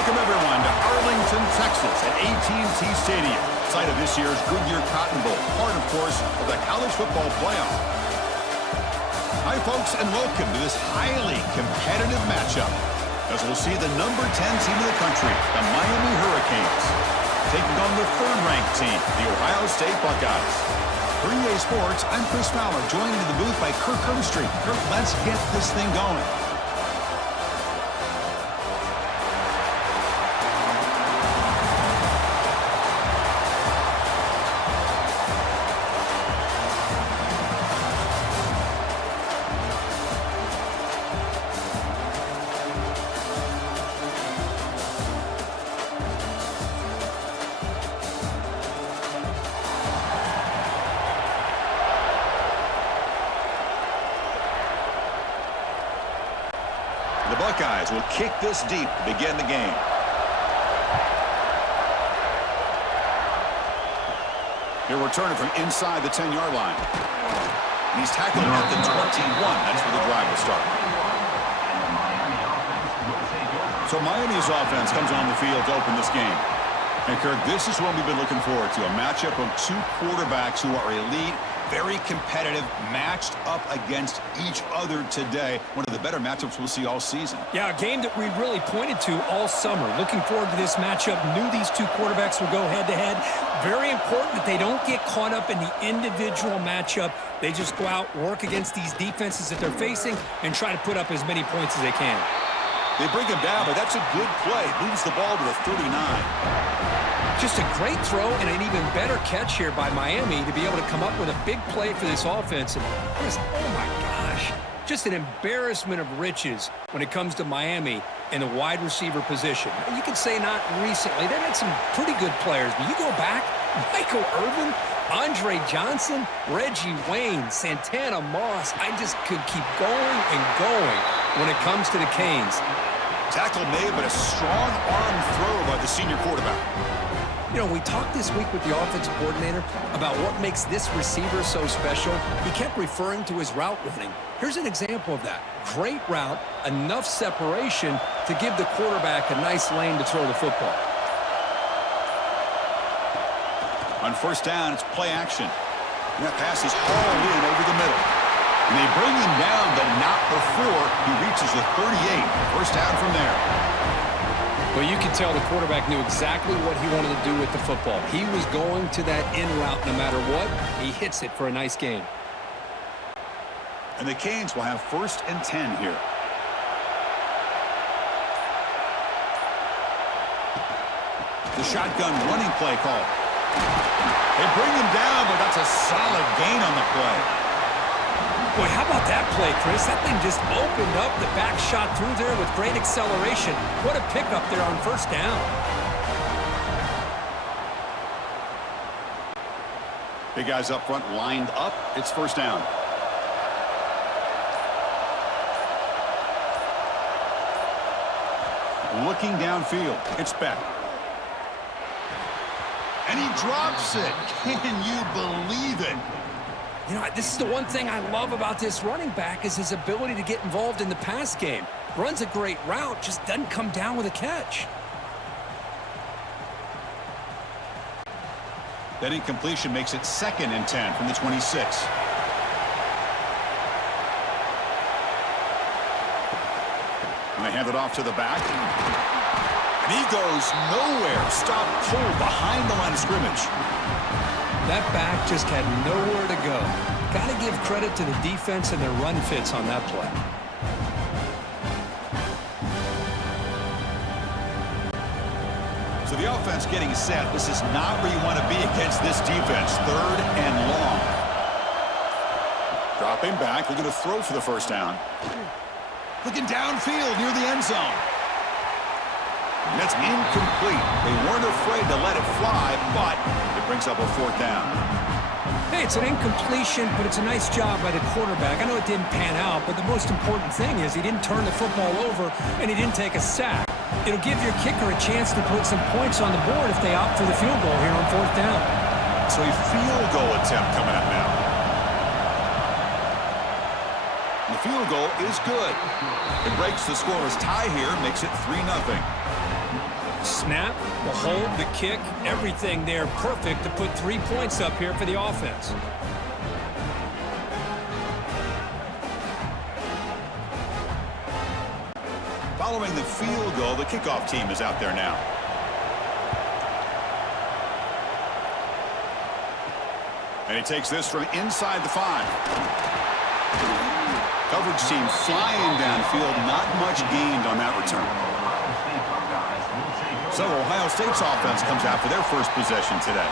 Welcome, everyone, to Arlington, Texas at AT&T Stadium, site of this year's Goodyear Cotton Bowl, part, of course, of the college football playoff. Hi, folks, and welcome to this highly competitive matchup, as we'll see the number 10 team in the country, the Miami Hurricanes, taking on the third-ranked team, the Ohio State Buckeyes. For EA Sports, I'm Chris Fowler, joined in the booth by Kirk Herbstreit. Kirk, let's get this thing going. The Buckeyes will kick this deep to begin the game. He'll return it from inside the 10-yard line. And he's tackled at the 21. That's where the drive will start. So Miami's offense comes on the field to open this game. And Kirk, this is what we've been looking forward to, a matchup of two quarterbacks who are elite, very competitive, matched up against each other today. One of the better matchups we'll see all season. Yeah, a game that we really pointed to all summer. Looking forward to this matchup. Knew these two quarterbacks would go head-to-head. Very important that they don't get caught up in the individual matchup. They just go out, work against these defenses that they're facing, and try to put up as many points as they can. They bring him down, but that's a good play. Moves the ball to the 39. Just a great throw and an even better catch here by Miami to be able to come up with a big play for this offense. And just, oh my gosh, just an embarrassment of riches when it comes to Miami in the wide receiver position. You could say not recently. They've had some pretty good players, but you go back, Michael Irvin, Andre Johnson, Reggie Wayne, Santana Moss. I just could keep going and going when it comes to the Canes. Tackle made, but a strong arm throw by the senior quarterback. You know, we talked this week with the offensive coordinator about what makes this receiver so special. He kept referring to his route running. Here's an example of that. Great route, enough separation to give the quarterback a nice lane to throw the football. On first down, it's play action. And that pass is hauled in over the middle. And they bring him down, but not before he reaches the 38. First down from there. Well, you can tell the quarterback knew exactly what he wanted to do with the football. He was going to that in route no matter what. He hits it for a nice gain. And the Canes will have first and 10 here. The shotgun running play call. They bring him down, but that's a solid gain on the play. Boy, how about that play, Chris? That thing just opened up the back shot through there with great acceleration. What a pickup there on first down. Big guys up front lined up. It's first down. Looking downfield. It's Beck. And he drops it. Can you believe it? You know, this is the one thing I love about this running back is his ability to get involved in the pass game. Runs a great route, just doesn't come down with a catch. That incompletion makes it second and 10 from the 26. And they hand it off to the back. And he goes nowhere. Stop pull behind the line of scrimmage. That back just had nowhere to go. Got to give credit to the defense and their run fits on that play. So the offense getting set. This is not where you want to be against this defense. Third and long. Dropping back, looking to throw for the first down. Looking downfield near the end zone. And that's incomplete. They weren't afraid to let it fly, but it brings up a fourth down. Hey, it's an incompletion, but it's a nice job by the quarterback. I know it didn't pan out, but the most important thing is he didn't turn the football over and he didn't take a sack. It'll give your kicker a chance to put some points on the board if they opt for the field goal here on fourth down. So a field goal attempt coming up now. The field goal is good. It breaks the scoreless tie here, makes it 3-0. Snap, the hold, the kick, everything there perfect to put 3 points up here for the offense. Following the field goal, the kickoff team is out there now. And he takes this from inside the 5. Coverage team flying downfield, not much gained on that return. So Ohio State's offense comes out for their first possession today.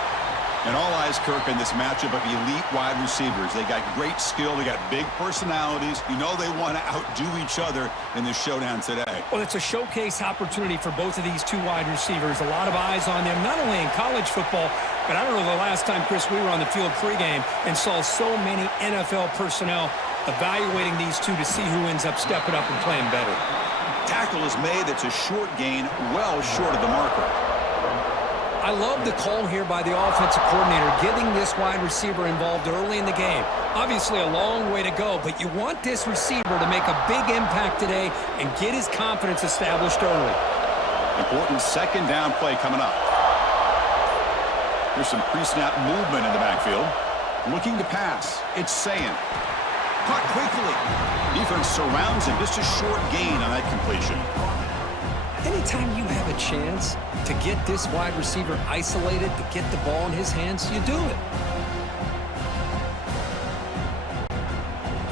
And all eyes, Kirk, in this matchup of elite wide receivers. They got great skill. They got big personalities. You know they want to outdo each other in this showdown today. Well, it's a showcase opportunity for both of these two wide receivers. A lot of eyes on them, not only in college football, but I don't know the last time, Chris, we were on the field pregame and saw so many NFL personnel evaluating these two to see who ends up stepping up and playing better. Tackle is made. That's a short gain, well short of the marker. I love the call here by the offensive coordinator, getting this wide receiver involved early in the game. Obviously a long way to go, but you want this receiver to make a big impact today and get his confidence established early. Important second down play coming up. There's some pre-snap movement in the backfield. Looking to pass. It's Sayin. Caught quickly. Defense surrounds him. Just a short gain on that completion. Anytime you have a chance to get this wide receiver isolated, to get the ball in his hands, you do it.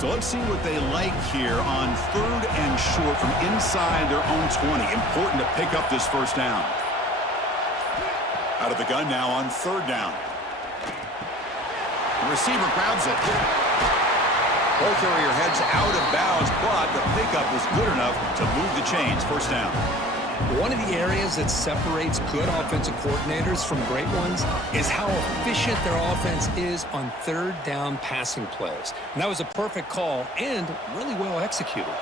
So let's see what they like here on 3rd and short from inside their own 20. Important to pick up this first down. Out of the gun now on 3rd down. The receiver grabs it. Ball carrier heads out of bounds, but the pickup was good enough to move the chains. First down. One of the areas that separates good offensive coordinators from great ones is how efficient their offense is on 3rd down passing plays. And that was a perfect call and really well executed.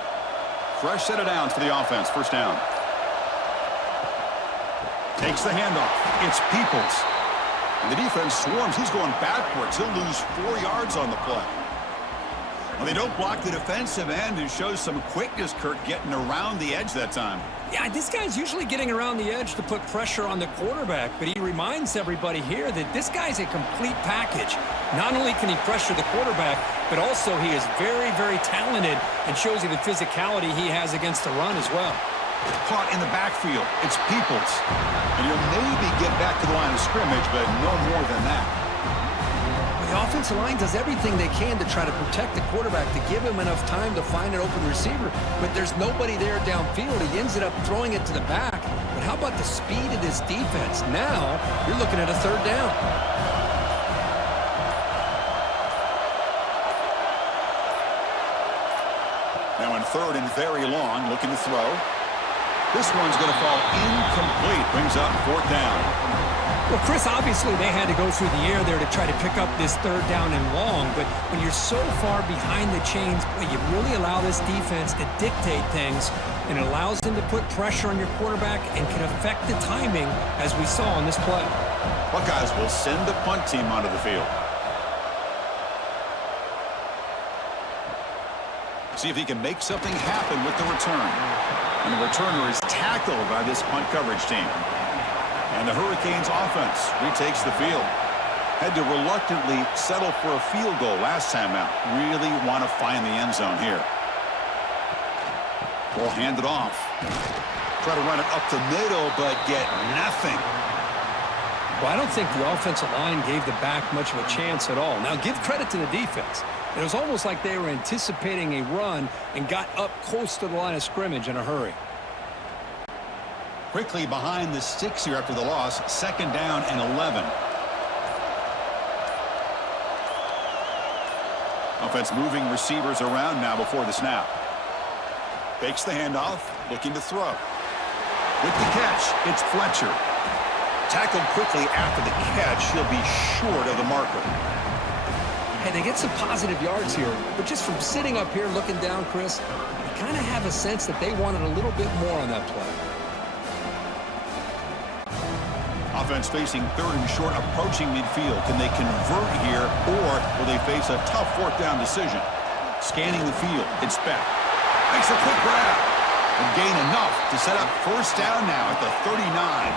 Fresh set of downs for the offense. First down. Takes the handoff. It's Peoples. And the defense swarms. He's going backwards. He'll lose 4 yards on the play. Well, they don't block the defensive end and shows some quickness, Kirk, getting around the edge that time. Yeah, this guy's usually getting around the edge to put pressure on the quarterback, but he reminds everybody here that this guy's a complete package. Not only can he pressure the quarterback, but also he is very, very talented and shows you the physicality he has against the run as well. Caught in the backfield. It's Peoples. And he'll maybe get back to the line of scrimmage, but no more than that. The offensive line does everything they can to try to protect the quarterback, to give him enough time to find an open receiver, but there's nobody there downfield. He ends up throwing it to the back. But how about the speed of this defense? Now you're looking at a 3rd down. Now in 3rd and very long, looking to throw. This one's going to fall incomplete. Brings up 4th down. Well, Chris, obviously they had to go through the air there to try to pick up this 3rd down and long, but when you're so far behind the chains, boy, you really allow this defense to dictate things, and it allows them to put pressure on your quarterback and can affect the timing, as we saw on this play. Buckeyes will send the punt team onto the field. See if he can make something happen with the return. And the returner is tackled by this punt coverage team. And the Hurricanes offense retakes the field. Had to reluctantly settle for a field goal last time out. Really want to find the end zone here. Ball handed off. Try to run it up the middle, but get nothing. Well, I don't think the offensive line gave the back much of a chance at all. Now, give credit to the defense. It was almost like they were anticipating a run and got up close to the line of scrimmage in a hurry. Quickly behind the sticks here after the loss. 2nd down and 11. Offense moving receivers around now before the snap. Fakes the handoff, looking to throw. With the catch, it's Fletcher. Tackled quickly after the catch. He'll be short of the marker. Hey, they get some positive yards here, but just from sitting up here looking down, Chris, you kind of have a sense that they wanted a little bit more on that play. Offense facing 3rd and short, approaching midfield. Can they convert here, or will they face a tough 4th down decision? Scanning the field, it's Beck. Makes a quick grab. And gain enough to set up first down now at the 39.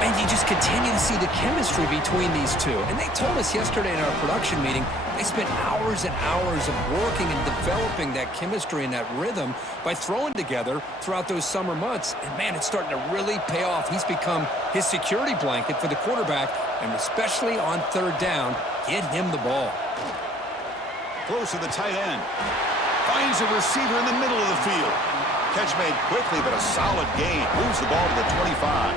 And you just continue to see the chemistry between these two. And they told us yesterday in our production meeting, they spent hours and hours of working and developing that chemistry and that rhythm by throwing together throughout those summer months. And, man, it's starting to really pay off. He's become his security blanket for the quarterback, and especially on third down, get him the ball. Throws to the tight end. Finds a receiver in the middle of the field. Catch made quickly, but a solid gain. Moves the ball to the 25.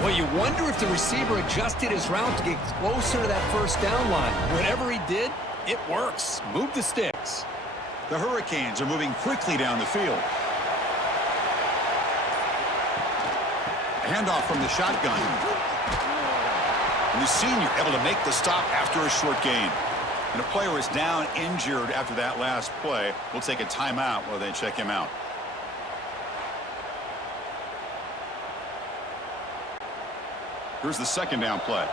Well, you wonder if the receiver adjusted his route to get closer to that first down line. Whatever he did, it works. Move the sticks. The Hurricanes are moving quickly down the field. Handoff from the shotgun. And the senior able to make the stop after a short gain. And a player is down injured after that last play. We'll take a timeout while they check him out. Here's the second down play.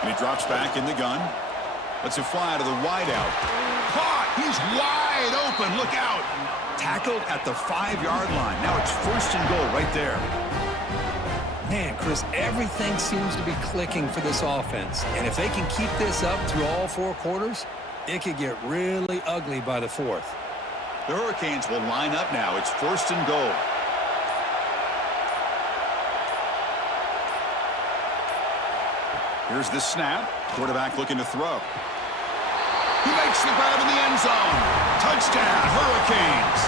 And he drops back in the gun. Lets it fly to the wideout. Caught! He's wide open. Look out! Tackled at the 5-yard line. Now it's first and goal right there. Man, Chris, everything seems to be clicking for this offense. And if they can keep this up through all 4 quarters, it could get really ugly by the 4th. The Hurricanes will line up now. It's first and goal. Here's the snap. Quarterback looking to throw. He makes the grab in the end zone. Touchdown, Hurricanes.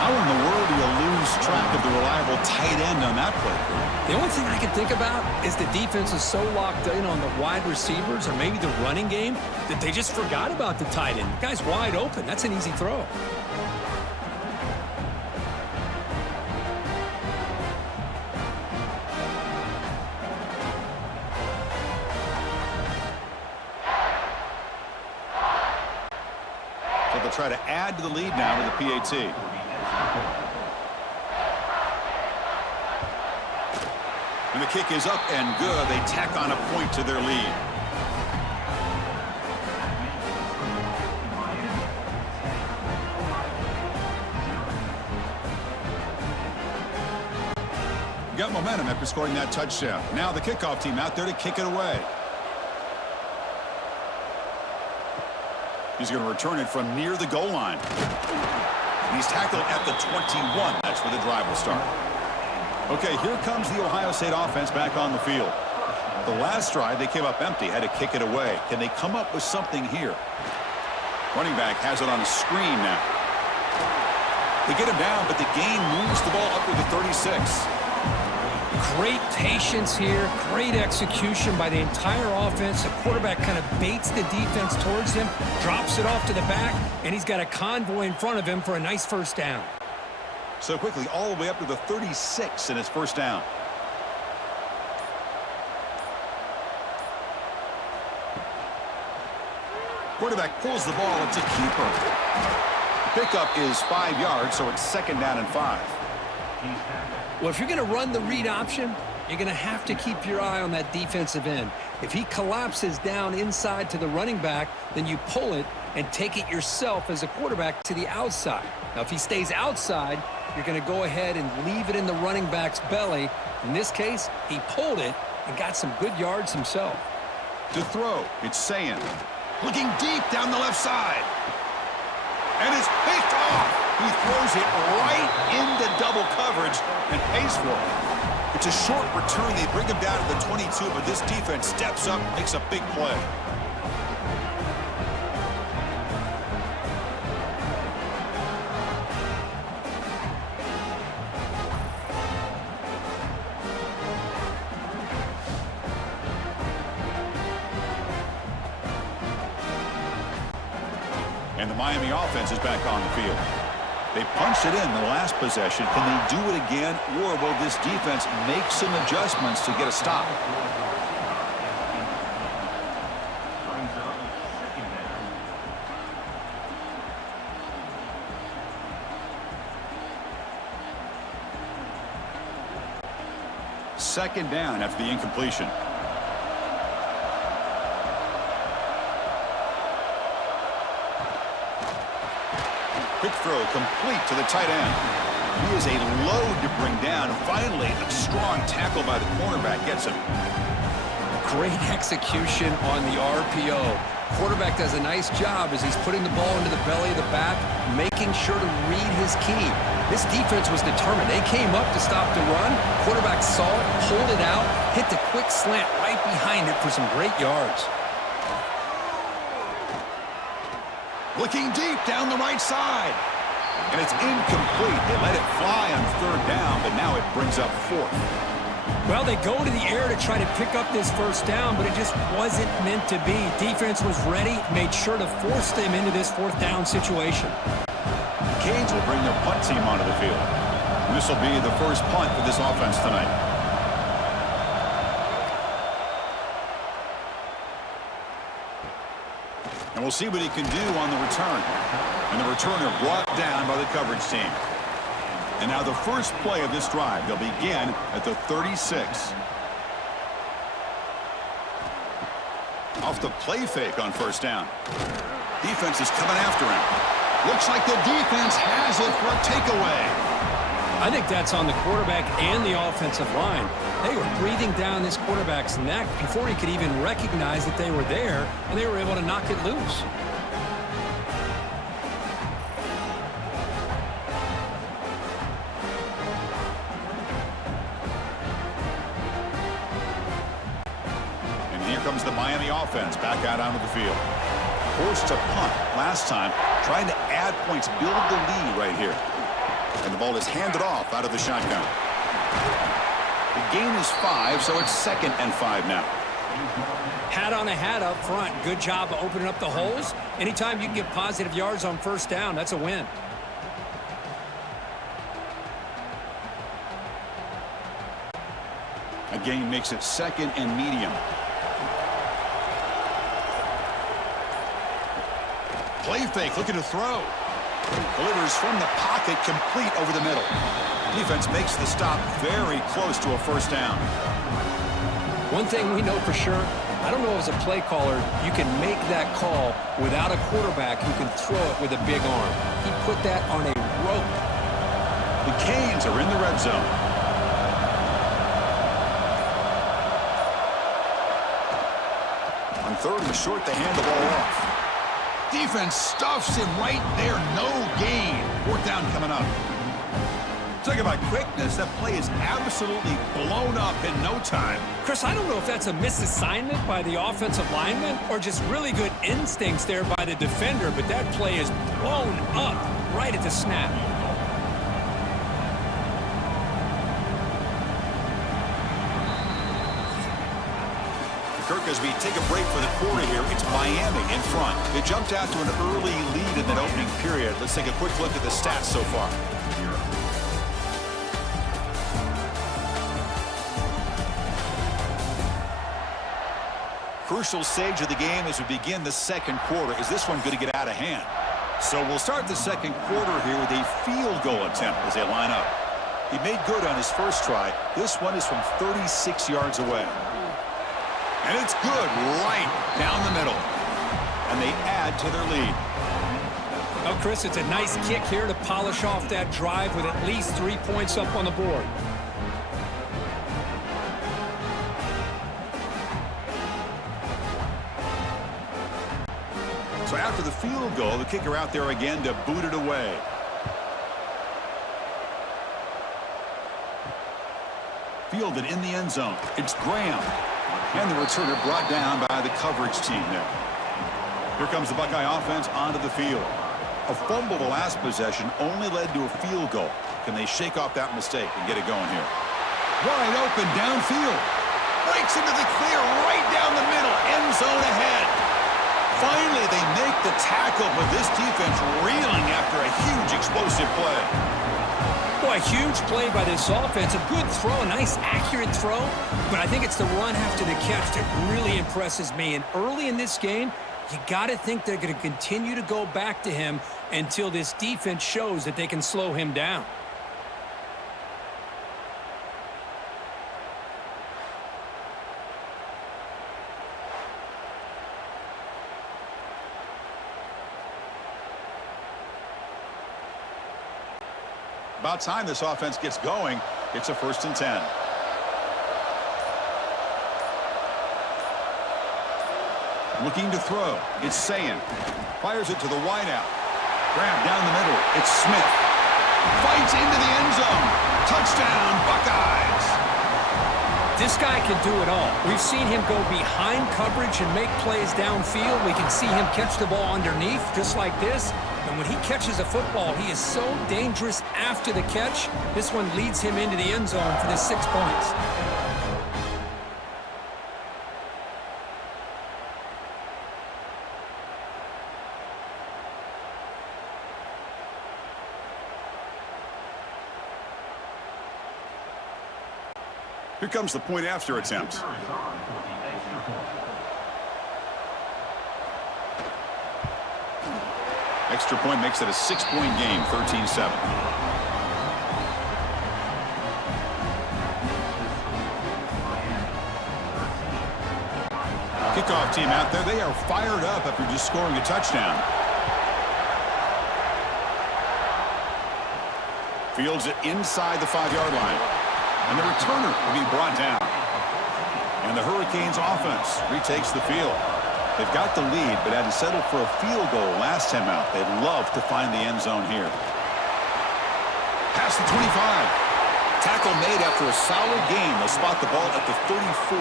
How in the world do you lose track of the reliable tight end on that play? The only thing I can think about is the defense is so locked in on the wide receivers or maybe the running game that they just forgot about the tight end. The guy's wide open. That's an easy throw. So they'll try to add to the lead now with the PAT. And the kick is up and good. They tack on a point to their lead. Got momentum after scoring that touchdown. Now the kickoff team out there to kick it away. He's going to return it from near the goal line. He's tackled at the 21. That's where the drive will start. Okay, here comes the Ohio State offense back on the field. The last drive, they came up empty, had to kick it away. Can they come up with something here? Running back has it on a screen now. They get him down, but the gain moves the ball up to the 36. Great patience here, great execution by the entire offense. The quarterback kind of baits the defense towards him, drops it off to the back, and he's got a convoy in front of him for a nice first down. So quickly, all the way up to the 36 in his first down. Quarterback pulls the ball. It's a keeper. Pickup is 5 yards, so it's second down and 5. Well, if you're going to run the read option, you're going to have to keep your eye on that defensive end. If he collapses down inside to the running back, then you pull it and take it yourself as a quarterback to the outside. Now, if he stays outside, you're going to go ahead and leave it in the running back's belly. In this case, he pulled it and got some good yards himself. To throw, it's Sayin. Looking deep down the left side. And it's picked off. He throws it right into double coverage and pays for it. It's a short return. They bring him down to the 22, but this defense steps up, makes a big play. And the Miami offense is back on the field. They punched it in the last possession. Can they do it again, or will this defense make some adjustments to get a stop? Second down after the incompletion. Quick throw complete to the tight end. He is a load to bring down. Finally, a strong tackle by the cornerback gets him. Great execution on the RPO. Quarterback does a nice job as he's putting the ball into the belly of the back, making sure to read his key. This defense was determined. They came up to stop the run. Quarterback saw it, pulled it out, hit the quick slant right behind it for some great yards. Looking deep down the right side. And it's incomplete. They let it fly on third down, but now it brings up fourth. Well, they go to the air to try to pick up this first down, but it just wasn't meant to be. Defense was ready, made sure to force them into this fourth down situation. Canes will bring their punt team onto the field. This will be the first punt for this offense tonight. And we'll see what he can do on the return. And the returner brought down by the coverage team. And now the first play of this drive, they'll begin at the 36. Off the play fake on first down. Defense is coming after him. Looks like the defense has it for a takeaway. I think that's on the quarterback and the offensive line. They were breathing down this quarterback's neck before he could even recognize that they were there, and they were able to knock it loose. Comes the Miami offense back out onto the field. Forced to punt last time, trying to add points, build the lead right here. And the ball is handed off out of the shotgun. The gain is 5, so it's 2nd and 5 now. Hat on a hat up front. Good job of opening up the holes. Anytime you can get positive yards on first down, that's a win. A gain makes it 2nd and medium. Play fake, looking to throw. Delivers from the pocket, complete over the middle. Defense makes the stop very close to a first down. One thing we know for sure, I don't know as a play caller, you can make that call without a quarterback who can throw it with a big arm. He put that on a rope. The Canes are in the red zone. On 3rd and short, they hand the ball off. Defense stuffs him right there. No gain. 4th down coming up. Talk about quickness. That play is absolutely blown up in no time. Chris, I don't know if that's a misassignment by the offensive lineman or just really good instincts there by the defender, but that play is blown up right at the snap. Kirk, as we take a break for the quarter here, it's Miami in front. They jumped out to an early lead in that opening period. Let's take a quick look at the stats so far. Crucial stage of the game as we begin the second quarter. Is this one going to get out of hand? So we'll start the second quarter here with a field goal attempt as they line up. He made good on his first try. This one is from 36 yards away. And it's good right down the middle. And they add to their lead. Well, Chris, it's a nice kick here to polish off that drive with at least 3 points up on the board. So after the field goal, the kicker out there again to boot it away. Fielded in the end zone. It's Graham. And the returner brought down by the coverage team there. Here comes the Buckeye offense onto the field. A fumble the last possession only led to a field goal. Can they shake off that mistake and get it going here? Wide open downfield. Breaks into the clear right down the middle. End zone ahead. Finally, they make the tackle, but this defense reeling after a huge explosive play. Boy, a huge play by this offense. A good throw, a nice accurate throw. But I think it's the run after the catch that really impresses me. And early in this game, you got to think they're going to continue to go back to him until this defense shows that they can slow him down. About time this offense gets going. It's a 1st and 10. Looking to throw. It's Sayin. Fires it to the wideout. Grab down the middle. It's Smith. Fights into the end zone. Touchdown, Buckeyes. This guy can do it all. We've seen him go behind coverage and make plays downfield. We can see him catch the ball underneath just like this. And when he catches a football, he is so dangerous after the catch. This one leads him into the end zone for the 6 points. Here comes the point after attempt. Extra point makes it a 6-point game, 13-7. Kickoff team out there. They are fired up after just scoring a touchdown. Fields it inside the 5-yard line. And the returner will be brought down. And the Hurricanes offense retakes the field. They've got the lead, but had to settle for a field goal last time out. They'd love to find the end zone here. Past the 25. Tackle made after a solid gain. They'll spot the ball at the 34.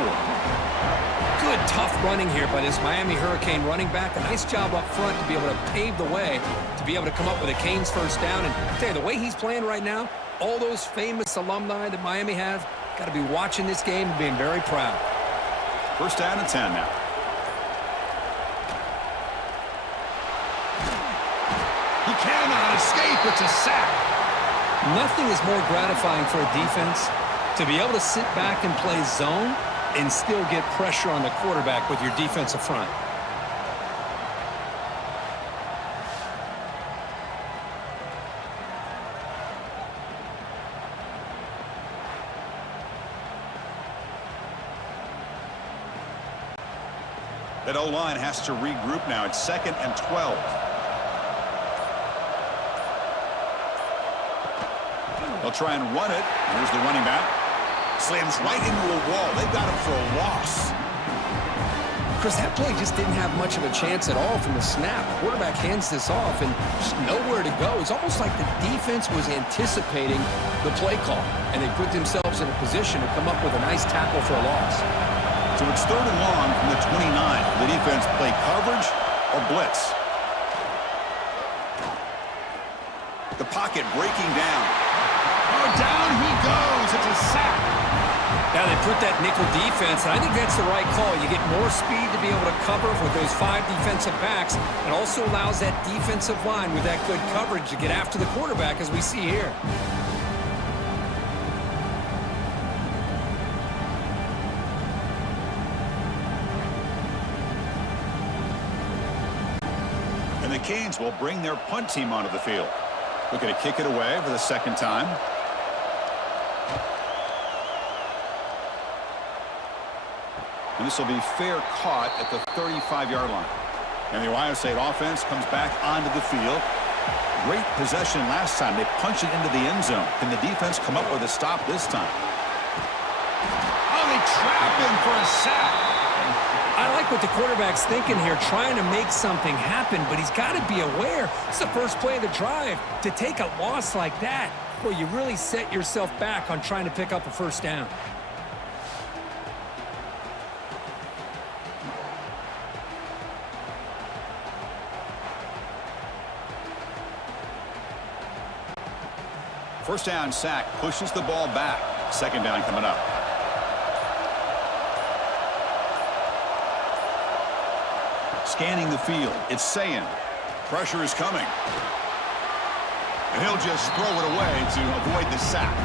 Good, tough running here by this Miami Hurricane running back. A nice job up front to be able to pave the way, to be able to come up with a Canes 1st down. And I tell you, the way he's playing right now, all those famous alumni that Miami have, got to be watching this game and being very proud. 1st down and 10 now. He cannot escape. It's a sack. Nothing is more gratifying for a defense to be able to sit back and play zone and still get pressure on the quarterback with your defensive front. That O-line has to regroup now. It's 2nd and 12. They'll try and run it. Here's the running back. Slams right into a wall. They've got him for a loss. Chris, that play just didn't have much of a chance at all from the snap. Quarterback hands this off and just nowhere to go. It's almost like the defense was anticipating the play call, and they put themselves in a position to come up with a nice tackle for a loss. So it's 3rd and long from the 29. The defense play coverage or blitz. The pocket breaking down. Oh, down he goes. It's a sack. Now they put that nickel defense, and I think that's the right call. You get more speed to be able to cover with those 5 defensive backs. It also allows that defensive line with that good coverage to get after the quarterback, as we see here. And the Canes will bring their punt team onto the field. Looking to kick it away for the 2nd time. And this will be fair caught at the 35-yard line. And the Ohio State offense comes back onto the field. Great possession last time. They punch it into the end zone. Can the defense come up with a stop this time? Oh, they trap him for a sack. I like what the quarterback's thinking here, trying to make something happen, but he's got to be aware. It's the first play of the drive. To take a loss like that, well, you really set yourself back on trying to pick up a 1st down. First down sack pushes the ball back. 2nd down coming up. Scanning the field. It's Sayin. Pressure is coming. And he'll just throw it away to avoid the sack.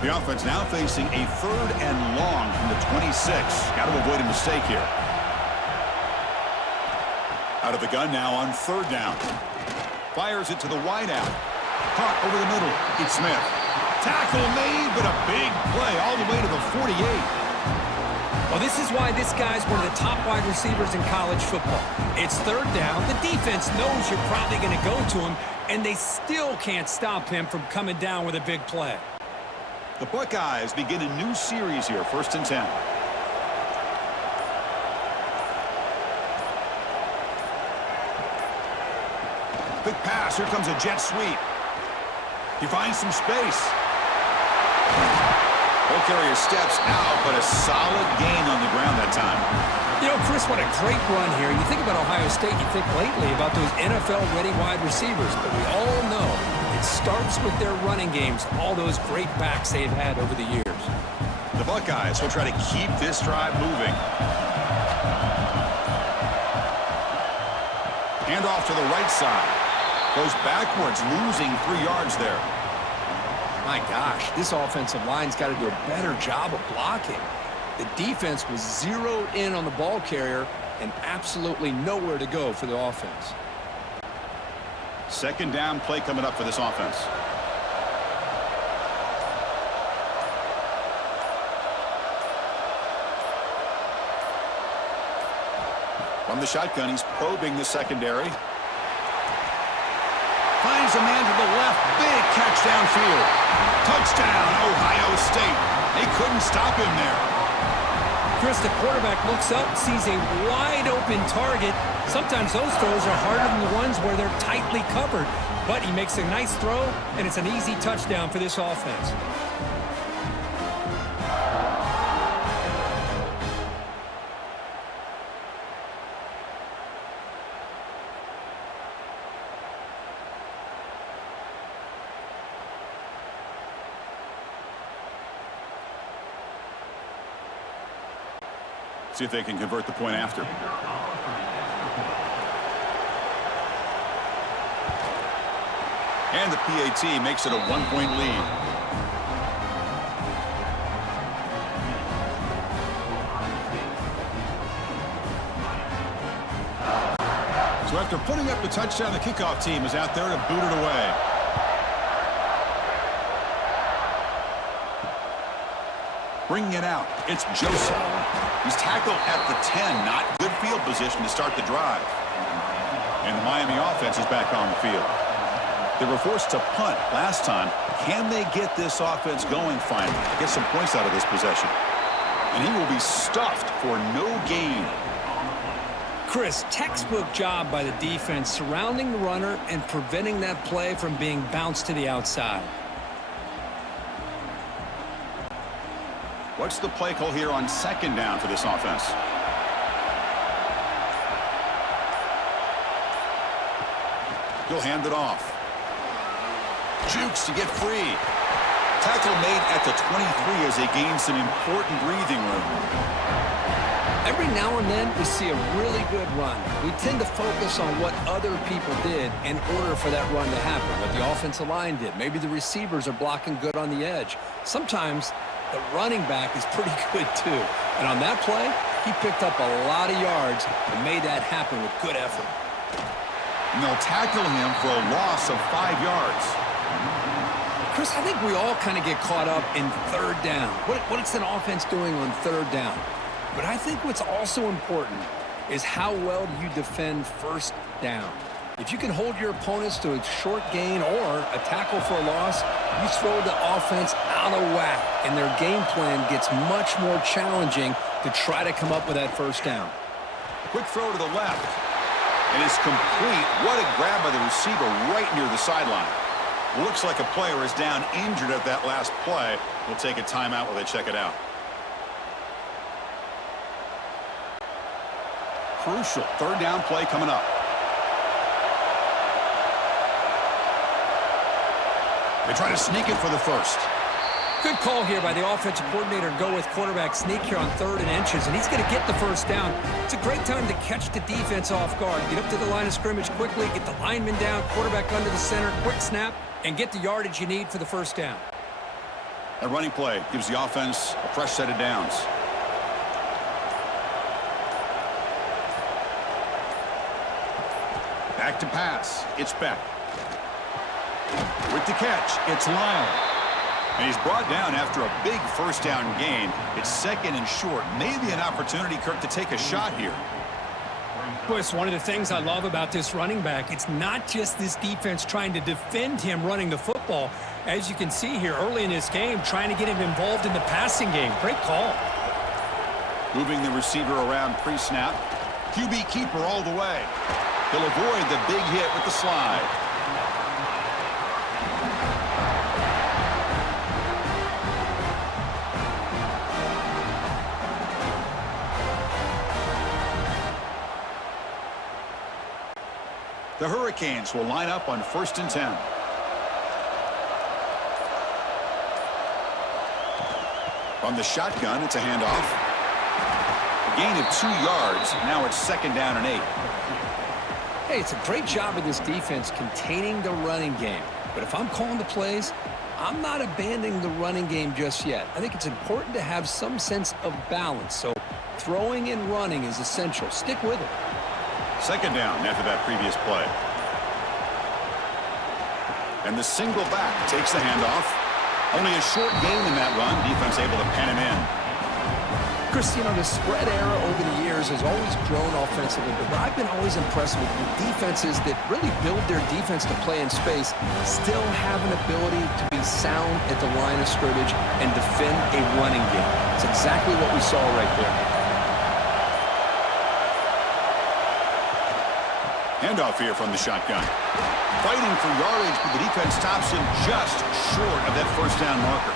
The offense now facing a 3rd and long from the 26. Got to avoid a mistake here. Out of the gun now on 3rd down. Fires it to the wideout. Caught over the middle. It's Smith. Tackle made, but a big play all the way to the 48. Well, this is why this guy's one of the top wide receivers in college football. It's third down. The defense knows you're probably going to go to him, and they still can't stop him from coming down with a big play. The Buckeyes begin a new series here, 1st and 10. Quick pass. Here comes a jet sweep. He finds some space. Ball carrier steps out, but a solid gain on the ground that time. You know, Chris, what a great run here. You think about Ohio State, you think lately about those NFL-ready wide receivers, but we all know it starts with their running games, all those great backs they've had over the years. The Buckeyes will try to keep this drive moving. Hand off to the right side. Goes backwards, losing 3 yards there. My gosh, this offensive line's got to do a better job of blocking. The defense was zeroed in on the ball carrier and absolutely nowhere to go for the offense. 2nd down play coming up for this offense. From the shotgun, he's probing the secondary. Finds a man to the left. Big catch downfield. Touchdown, Ohio State. They couldn't stop him there. Chris, the quarterback looks up, sees a wide-open target. Sometimes those throws are harder than the ones where they're tightly covered. But he makes a nice throw, and it's an easy touchdown for this offense. See if they can convert the point after. And the PAT makes it a 1-point lead. So after putting up the touchdown, the kickoff team is out there to boot it away. Bringing it out, it's Joseph. He's tackled at the 10, not good field position to start the drive. And the Miami offense is back on the field. They were forced to punt last time. Can they get this offense going finally? Get some points out of this possession. And he will be stuffed for no gain. Chris, textbook job by the defense surrounding the runner and preventing that play from being bounced to the outside. What's the play call here on 2nd down for this offense? He'll hand it off. Jukes to get free. Tackle made at the 23 as they gain some important breathing room. Every now and then we see a really good run. We tend to focus on what other people did in order for that run to happen, what the offensive line did. Maybe the receivers are blocking good on the edge. Sometimes the running back is pretty good too. And on that play, he picked up a lot of yards and made that happen with good effort. And they'll tackle him for a loss of 5 yards. Chris, I think we all kind of get caught up in 3rd down. What's an offense doing on 3rd down? But I think what's also important is how well do you defend 1st down. If you can hold your opponents to a short gain or a tackle for a loss, you throw the offense out of whack, and their game plan gets much more challenging to try to come up with that 1st down. Quick throw to the left. And it's complete. What a grab by the receiver right near the sideline. Looks like a player is down injured at that last play. We'll take a timeout while they check it out. Crucial 3rd down play coming up. They try to sneak it for the 1st. Good call here by the offensive coordinator to go with quarterback sneak here on 3rd and inches, and he's going to get the 1st down. It's a great time to catch the defense off guard. Get up to the line of scrimmage quickly, get the lineman down, quarterback under the center, quick snap, and get the yardage you need for the 1st down. A running play gives the offense a fresh set of downs. Back to pass. It's Beck. With the catch, it's Lyle. And he's brought down after a big first down gain. It's second and short. Maybe an opportunity, Kirk, to take a shot here. Boy, it's one of the things I love about this running back. It's not just this defense trying to defend him running the football. As you can see here early in this game, trying to get him involved in the passing game. Great call. Moving the receiver around pre-snap. QB keeper all the way. He'll avoid the big hit with the slide. The Hurricanes will line up on 1st and 10. From the shotgun, it's a handoff. A gain of 2 yards. Now it's 2nd down and 8. Hey, it's a great job of this defense containing the running game. But if I'm calling the plays, I'm not abandoning the running game just yet. I think it's important to have some sense of balance. So throwing and running is essential. Stick with it. 2nd down after that previous play. And the single back takes the handoff. Only a short gain in that run. Defense able to pen him in. Chris, you know, the spread era over the years has always grown offensively, but I've been always impressed with defenses that really build their defense to play in space, still have an ability to be sound at the line of scrimmage and defend a running game. It's exactly what we saw right there. Handoff here from the shotgun. Fighting for yardage, but the defense stops him just short of that 1st down marker.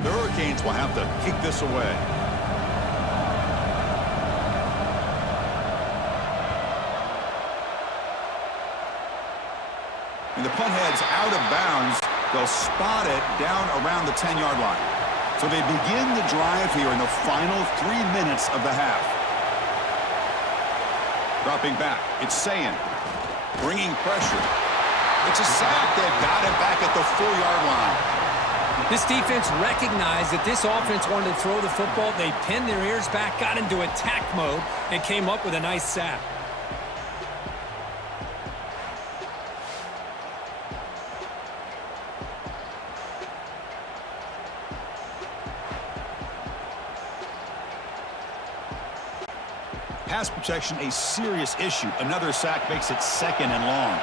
The Hurricanes will have to kick this away. And the punt heads out of bounds. They'll spot it down around the 10-yard line. So they begin the drive here in the final 3 minutes of the half. Dropping back, it's Sayin. Bringing pressure. It's a sack. They've got it back at the 4-yard line. This defense recognized that this offense wanted to throw the football. They pinned their ears back, got into attack mode, and came up with a nice sack. Pass protection, a serious issue. Another sack makes it 2nd and long.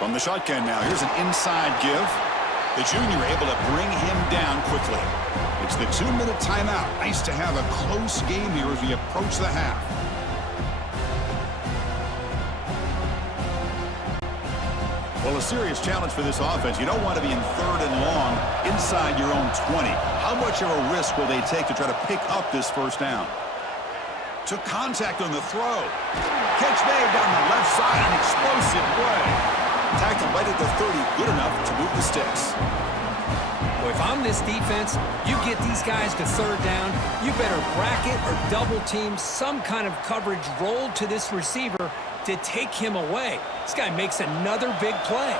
From the shotgun now, here's an inside give. The junior able to bring him down quickly. It's the 2-minute timeout. Nice to have a close game here as we approach the half. Well, a serious challenge for this offense. You don't want to be in 3rd and long inside your own 20. How much of a risk will they take to try to pick up this 1st down? Took contact on the throw. Catch made down the left side, an explosive play. Tackled right at the 30, good enough to move the sticks. Well, if I'm this defense, you get these guys to 3rd down, you better bracket or double team some kind of coverage rolled to this receiver to take him away. This guy makes another big play.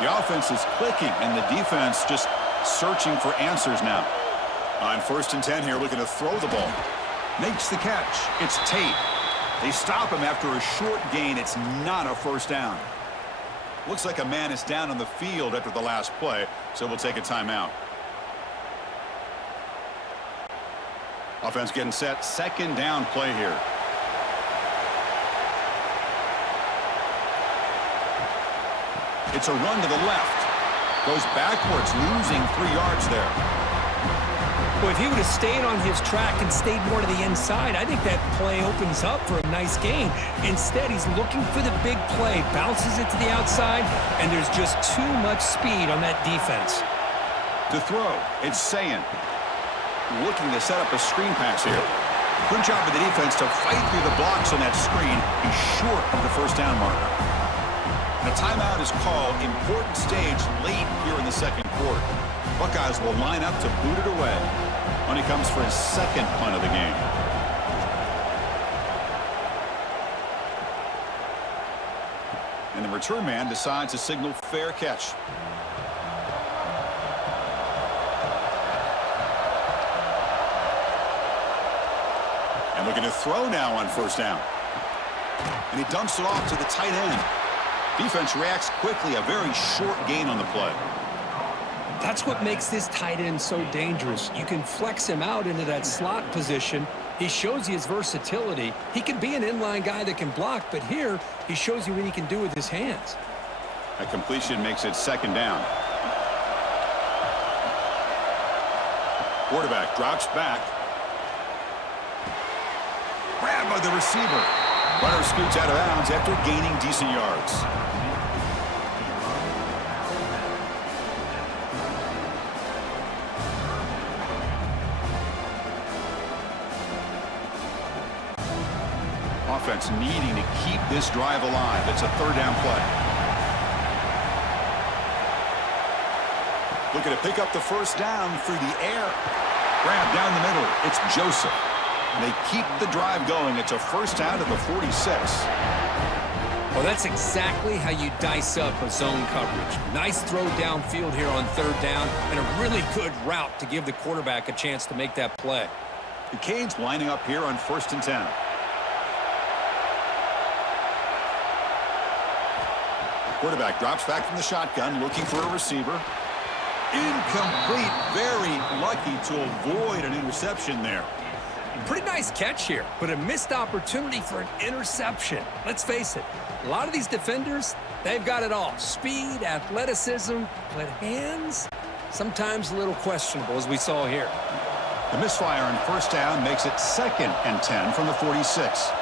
The offense is clicking, and the defense just searching for answers now. On 1st and 10 here, looking to throw the ball. Makes the catch. It's Tate. They stop him after a short gain. It's not a 1st down. Looks like a man is down on the field after the last play, so we'll take a timeout. Offense getting set. 2nd down play here. It's a run to the left. Goes backwards, losing 3 yards there. Well, if he would have stayed on his track and stayed more to the inside, I think that play opens up for a nice gain. Instead, he's looking for the big play, bounces it to the outside, and there's just too much speed on that defense. To throw, it's Sayin. Looking to set up a screen pass here. Good job of the defense to fight through the blocks on that screen. He's short of the 1st down marker. The timeout is called. Important stage late here in the 2nd quarter. Buckeyes will line up to boot it away when he comes for his 2nd punt of the game. And the return man decides to signal fair catch. And looking to throw now on first down. And he dumps it off to the tight end. Defense reacts quickly, a very short gain on the play. That's what makes this tight end so dangerous. You can flex him out into that slot position. He shows you his versatility. He can be an inline guy that can block, but here he shows you what he can do with his hands. A completion makes it second down. Quarterback drops back. Grabbed by the receiver. Runner scoots out of bounds after gaining decent yards. Offense needing to keep this drive alive. It's a third down play. Looking to pick up the first down through the air. Grab down the middle. It's Joseph. They keep the drive going. It's a first down to the 46. Well, that's exactly how you dice up a zone coverage. Nice throw downfield here on third down, and a really good route to give the quarterback a chance to make that play. The Canes lining up here on 1st and 10. Quarterback drops back from the shotgun, looking for a receiver. Incomplete. Very lucky to avoid an interception there. Pretty nice catch here, but a missed opportunity for an interception. Let's face it, a lot of these defenders, they've got it all. Speed, athleticism, but hands, sometimes a little questionable, as we saw here. The misfire on first down makes it 2nd and 10 from the 46.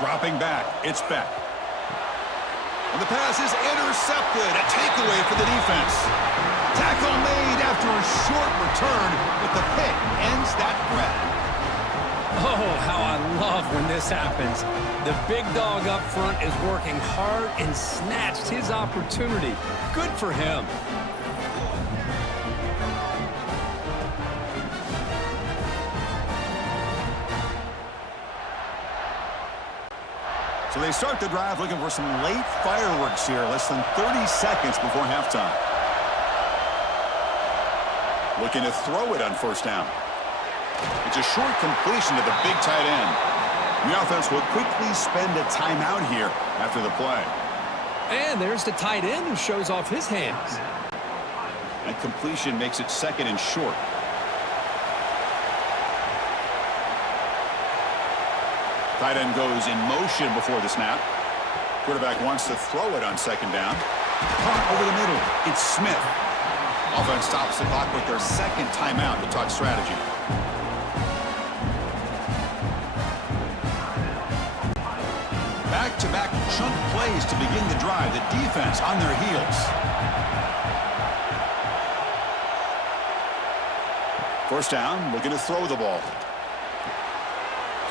Dropping back, it's Beck. And the pass is intercepted. A takeaway for the defense. Tackle made after a short return, but the pick ends that threat. Oh, how I love when this happens. The big dog up front is working hard and snatched his opportunity. Good for him. So they start the drive looking for some late fireworks here, less than 30 seconds before halftime. Looking to throw it on first down. It's a short completion to the big tight end. The offense will quickly spend a timeout here after the play. And there's the tight end who shows off his hands. That completion makes it 2nd and short. Tight end goes in motion before the snap. Quarterback wants to throw it on 2nd down. Caught over the middle. It's Smith. Offense stops the clock with their 2nd timeout to talk strategy. Back-to-back chunk plays to begin the drive. The defense on their heels. First down, looking to throw the ball.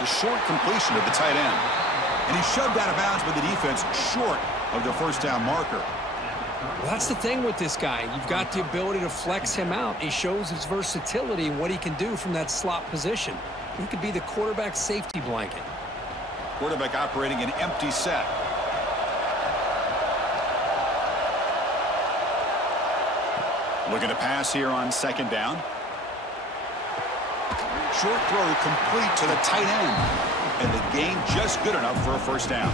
It's a short completion to the tight end. And he's shoved out of bounds by the defense short of the first down marker. Well, that's the thing with this guy. You've got the ability to flex him out. He shows his versatility and what he can do from that slot position. He could be the quarterback's safety blanket. Quarterback operating an empty set. Looking to pass here on 2nd down. Short throw complete to the tight end. And the gain just good enough for a first down.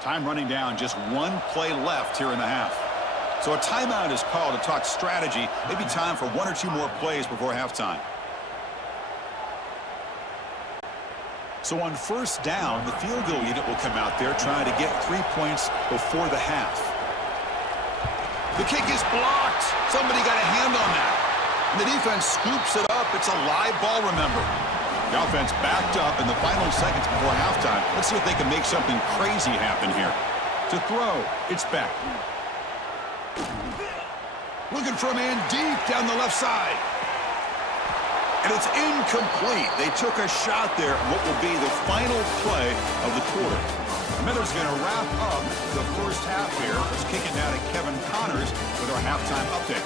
Time running down, just one play left here in the half. So a timeout is called to talk strategy. Maybe time for 1 or 2 more plays before halftime. So on first down, the field goal unit will come out there trying to get 3 points before the half. The kick is blocked. Somebody got a hand on that. And the defense scoops it up. It's a live ball, remember. The offense backed up in the final seconds before halftime. Let's see if they can make something crazy happen here. To throw, it's Beck. Looking for a man deep down the left side. And it's incomplete. They took a shot there at what will be the final play of the quarter. The Miners going to wrap up the first half here. Let's kick it now to Kevin Connors with our halftime update.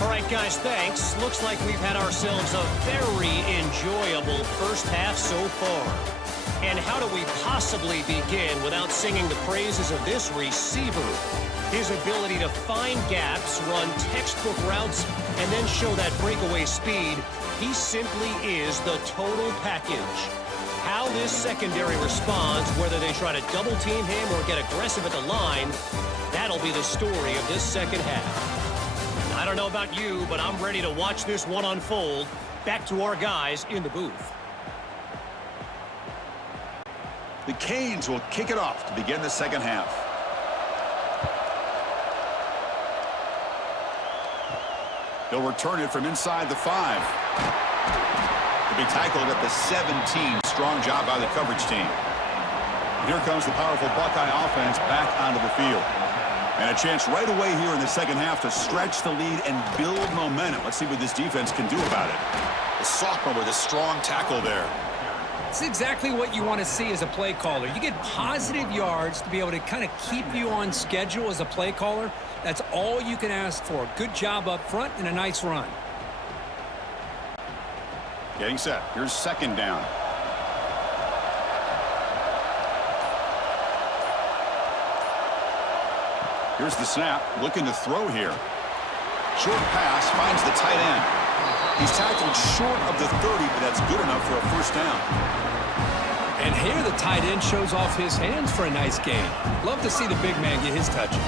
All right, guys, thanks. Looks like we've had ourselves a very enjoyable first half so far. And how do we possibly begin without singing the praises of this receiver? His ability to find gaps, run textbook routes, and then show that breakaway speed, he simply is the total package. How this secondary responds, whether they try to double team him or get aggressive at the line, that'll be the story of this second half. I don't know about you, but I'm ready to watch this one unfold. Back to our guys in the booth. The Canes will kick it off to begin the second half. They'll return it from inside the 5. To be tackled at the 17. Strong job by the coverage team. Here comes the powerful Buckeye offense back onto the field. And a chance right away here in the second half to stretch the lead and build momentum. Let's see what this defense can do about it. The sophomore with a strong tackle there. It's exactly what you want to see as a play caller. You get positive yards to be able to kind of keep you on schedule as a play caller. That's all you can ask for. Good job up front and a nice run. Getting set. Here's second down. Here's the snap. Looking to throw here. Short pass finds the tight end. He's tackled short of the 30, but that's good enough for a first down. And here the tight end shows off his hands for a nice gain. Love to see the big man get his touches.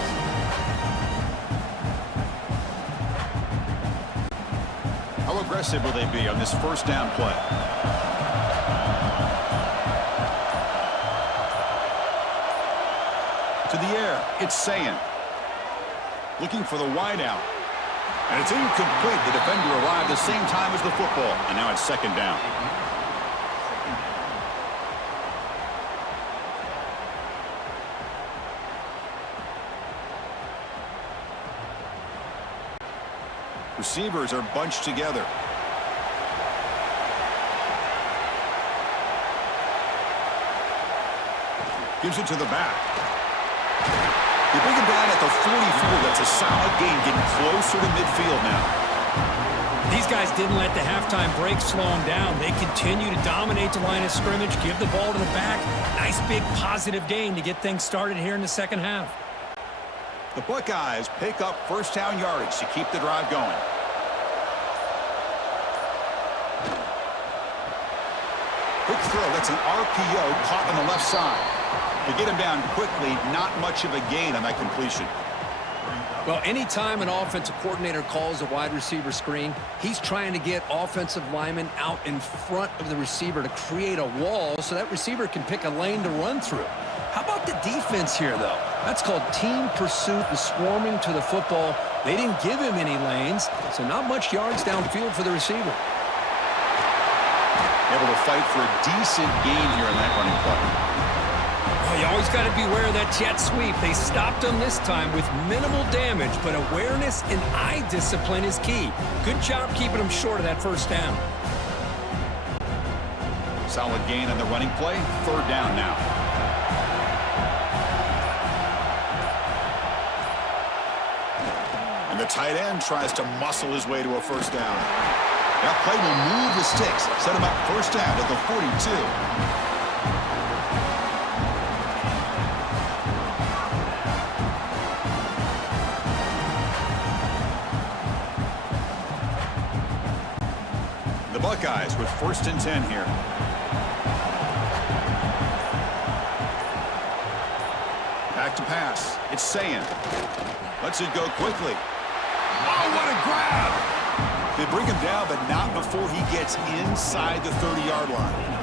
How aggressive will they be on this first down play? To the air, it's Sayin. Looking for the wideout. And it's incomplete. The defender arrived the same time as the football. And now it's second down. Receivers are bunched together. Gives it to the back. They bring him down at the 44. That's a solid gain, getting closer to midfield now. These guys didn't let the halftime break slow them down. They continue to dominate the line of scrimmage, give the ball to the back. Nice big positive gain to get things started here in the second half. The Buckeyes pick up first down yardage to keep the drive going. Quick throw. That's an RPO caught on the left side. To get him down quickly, not much of a gain on that completion. Well, anytime an offensive coordinator calls a wide receiver screen, he's trying to get offensive linemen out in front of the receiver to create a wall so that receiver can pick a lane to run through. How about the defense here, though? That's called team pursuit and swarming to the football. They didn't give him any lanes, so not much yards downfield for the receiver. Able to fight for a decent gain here in that running play. Well, you always got to beware of that jet sweep. They stopped him this time with minimal damage, but awareness and eye discipline is key. Good job keeping him short of that first down. Solid gain on the running play. Third down now. And the tight end tries to muscle his way to a first down. That play will move the sticks. Set him up first down at the 42. The Buckeyes with first and 10 here. Back to pass. It's Sayin. Lets it go quickly. Oh, what a grab! They bring him down, but not before he gets inside the 30-yard line.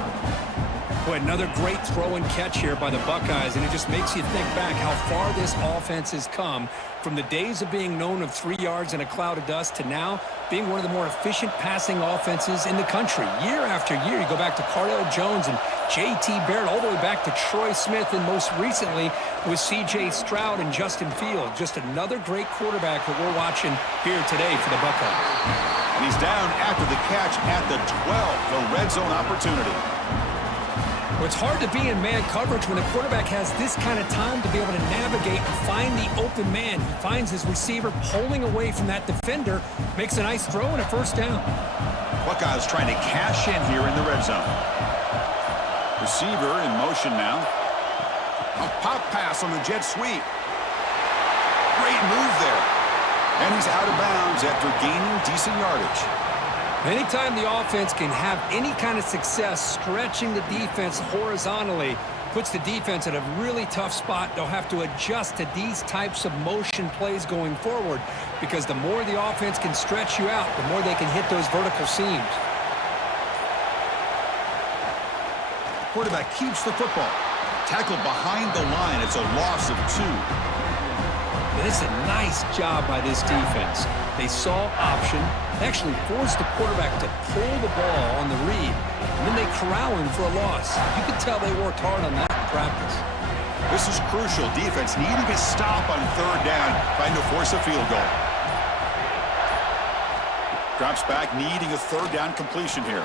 Boy, another great throw and catch here by the Buckeyes, and it just makes you think back how far this offense has come from the days of being known of 3 yards in a cloud of dust to now being one of the more efficient passing offenses in the country. Year after year, you go back to Cardell Jones and J.T. Barrett, all the way back to Troy Smith, and most recently with C.J. Stroud and Justin Fields. Just another great quarterback that we're watching here today for the Buckeyes. And he's down after the catch at the 12, the red zone opportunity. Well, it's hard to be in man coverage when the quarterback has this kind of time to be able to navigate and find the open man. He finds his receiver pulling away from that defender, makes a nice throw and a first down. Buckeyes trying to cash in here in the red zone. receiver in motion now. A pop pass on the jet sweep. Great move there. And he's out of bounds after gaining decent yardage. Anytime the offense can have any kind of success stretching the defense horizontally, puts the defense at a really tough spot. They'll have to adjust to these types of motion plays going forward, because the more the offense can stretch you out, the more they can hit those vertical seams. Quarterback keeps the football. Tackled behind the line. It's a loss of 2. And it's a nice job by this defense. They saw option, actually forced the quarterback to pull the ball on the read, and then they corral him for a loss. You could tell they worked hard on that in practice. This is crucial. Defense needing a stop on 3rd down, trying to force a field goal. Drops back, needing a 3rd down completion here.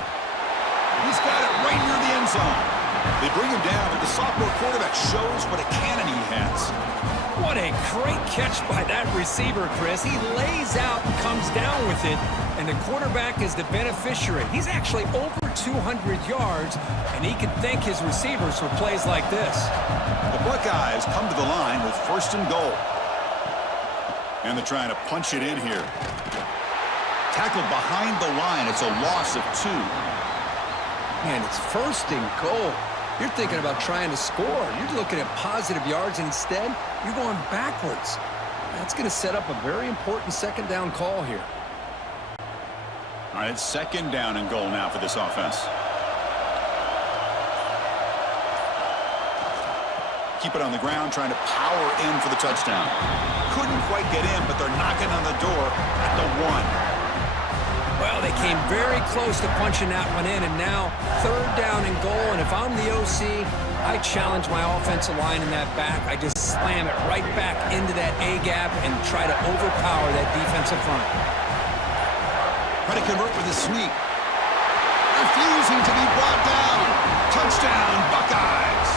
He's got it right near the end zone. They bring him down, but the sophomore quarterback shows what a cannon he has. What a great catch by that receiver, Chris. He lays out and comes down with it, and the quarterback is the beneficiary. He's actually over 200 yards, and he can thank his receivers for plays like this. The Buckeyes come to the line with 1st and goal. And they're trying to punch it in here. Tackled behind the line. It's a loss of 2. Man, it's 1st and goal. You're thinking about trying to score. You're looking at positive yards. Instead, you're going backwards. That's going to set up a very important 2nd down call here. All right, it's 2nd down and goal now for this offense. Keep it on the ground, trying to power in for the touchdown. Couldn't quite get in, but they're knocking on the door at the 1. Well, they came very close to punching that one in, and now 3rd down and goal. And if I'm the OC, I challenge my offensive line in that back. I just slam it right back into that A-gap and try to overpower that defensive front. Try to convert with a sneak. Refusing to be brought down. Touchdown, Buckeyes.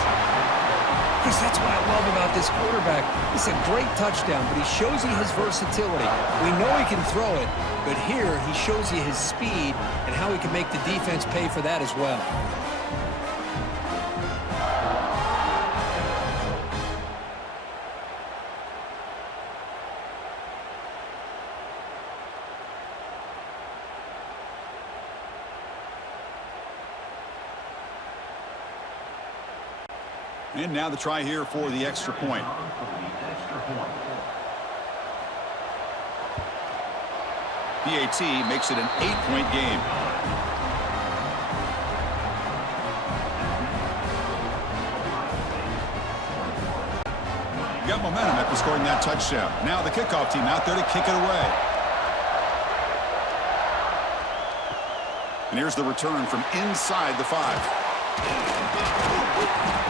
Chris, that's what I love about this quarterback. It's a great touchdown, but he shows you his versatility. We know he can throw it, but here he shows you his speed and how he can make the defense pay for that as well. And now the try here for the extra point. PAT makes it an 8-point game. Got momentum after scoring that touchdown. Now the kickoff team out there to kick it away. And here's the return from inside the 5.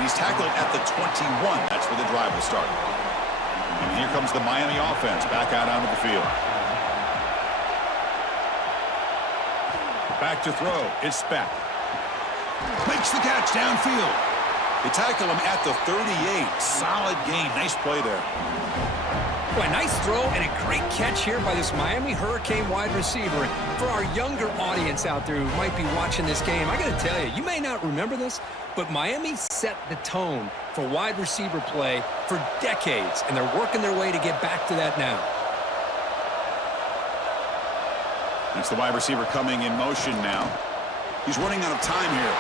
And he's tackled at the 21. That's where the drive will start. And here comes the Miami offense back out onto the field. Back to throw. It's Beck. Makes the catch downfield. They tackle him at the 38. Solid gain. Nice play there. Boy, nice throw and a great catch here by this Miami Hurricane wide receiver. For our younger audience out there who might be watching this game, I got to tell you, you may not remember this, but Miami set the tone for wide receiver play for decades, and they're working their way to get back to that now. That's the wide receiver coming in motion now. He's running out of time here.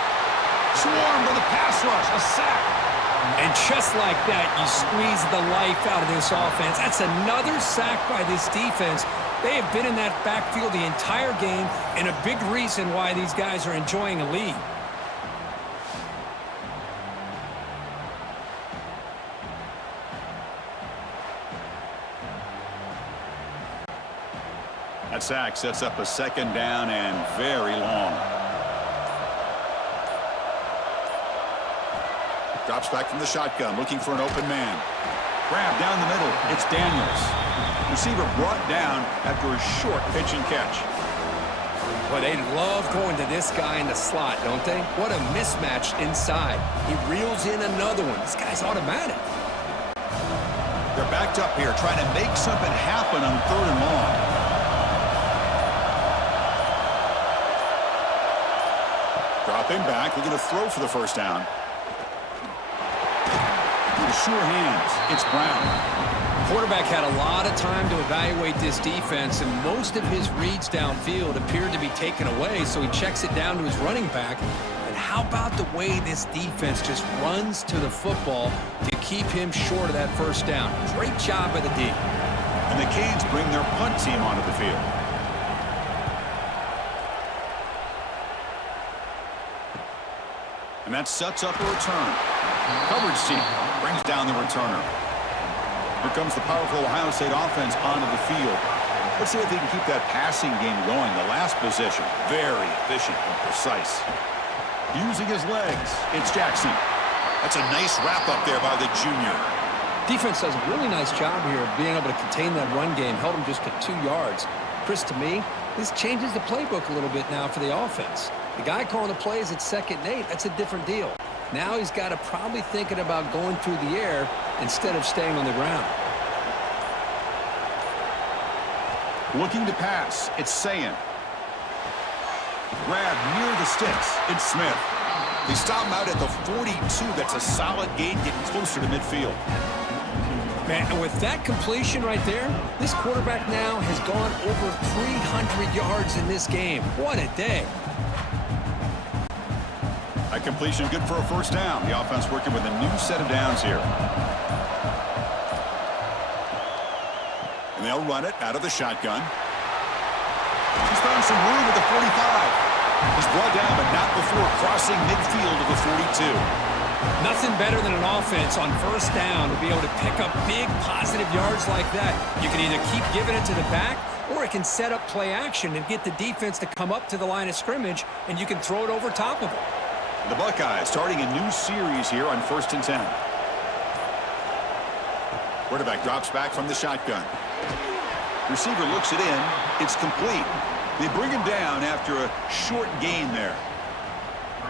Swarmed by the pass rush. A sack. And just like that, you squeeze the life out of this offense. That's another sack by this defense. They have been in that backfield the entire game, and a big reason why these guys are enjoying a lead. That sack sets up a 2nd down and very long. Drops back from the shotgun, looking for an open man. Grab down the middle. It's Daniels. Receiver brought down after a short pitch and catch. Well, they love going to this guy in the slot, don't they? What a mismatch inside. He reels in another one. This guy's automatic. They're backed up here, trying to make something happen on 3rd and long. Dropping back, looking to throw for the 1st down. Sure hands. It's Brown. Quarterback had a lot of time to evaluate this defense, and most of his reads downfield appeared to be taken away, so he checks it down to his running back. And how about the way this defense just runs to the football to keep him short of that first down? Great job by the D. And the Canes bring their punt team onto the field. And that sets up a return. Coverage team brings down the returner. Here comes the powerful Ohio State offense onto the field. Let's see if they can keep that passing game going. The last possession, very efficient and precise. Using his legs, it's Jackson. That's a nice wrap up there by the junior. Defense does a really nice job here of being able to contain that run game. Held him just to 2 yards. Chris, to me, this changes the playbook a little bit now for the offense. The guy calling the plays at 2nd and 8, that's a different deal. Now he's got to probably thinking about going through the air instead of staying on the ground. Looking to pass, it's Sayin. Grab near the sticks, it's Smith. They stop him out at the 42. That's a solid gain, getting closer to midfield. Man, and with that completion right there, this quarterback now has gone over 300 yards in this game. What a day. That completion good for a first down. The offense working with a new set of downs here. And they'll run it out of the shotgun. He's found some room at the 45. He's brought down, but not before crossing midfield of the 42. Nothing better than an offense on first down to be able to pick up big positive yards like that. You can either keep giving it to the back, or it can set up play action and get the defense to come up to the line of scrimmage, and you can throw it over top of them. The Buckeyes starting a new series here on 1st and 10. Quarterback drops back from the shotgun. Receiver looks it in. It's complete. They bring him down after a short gain there.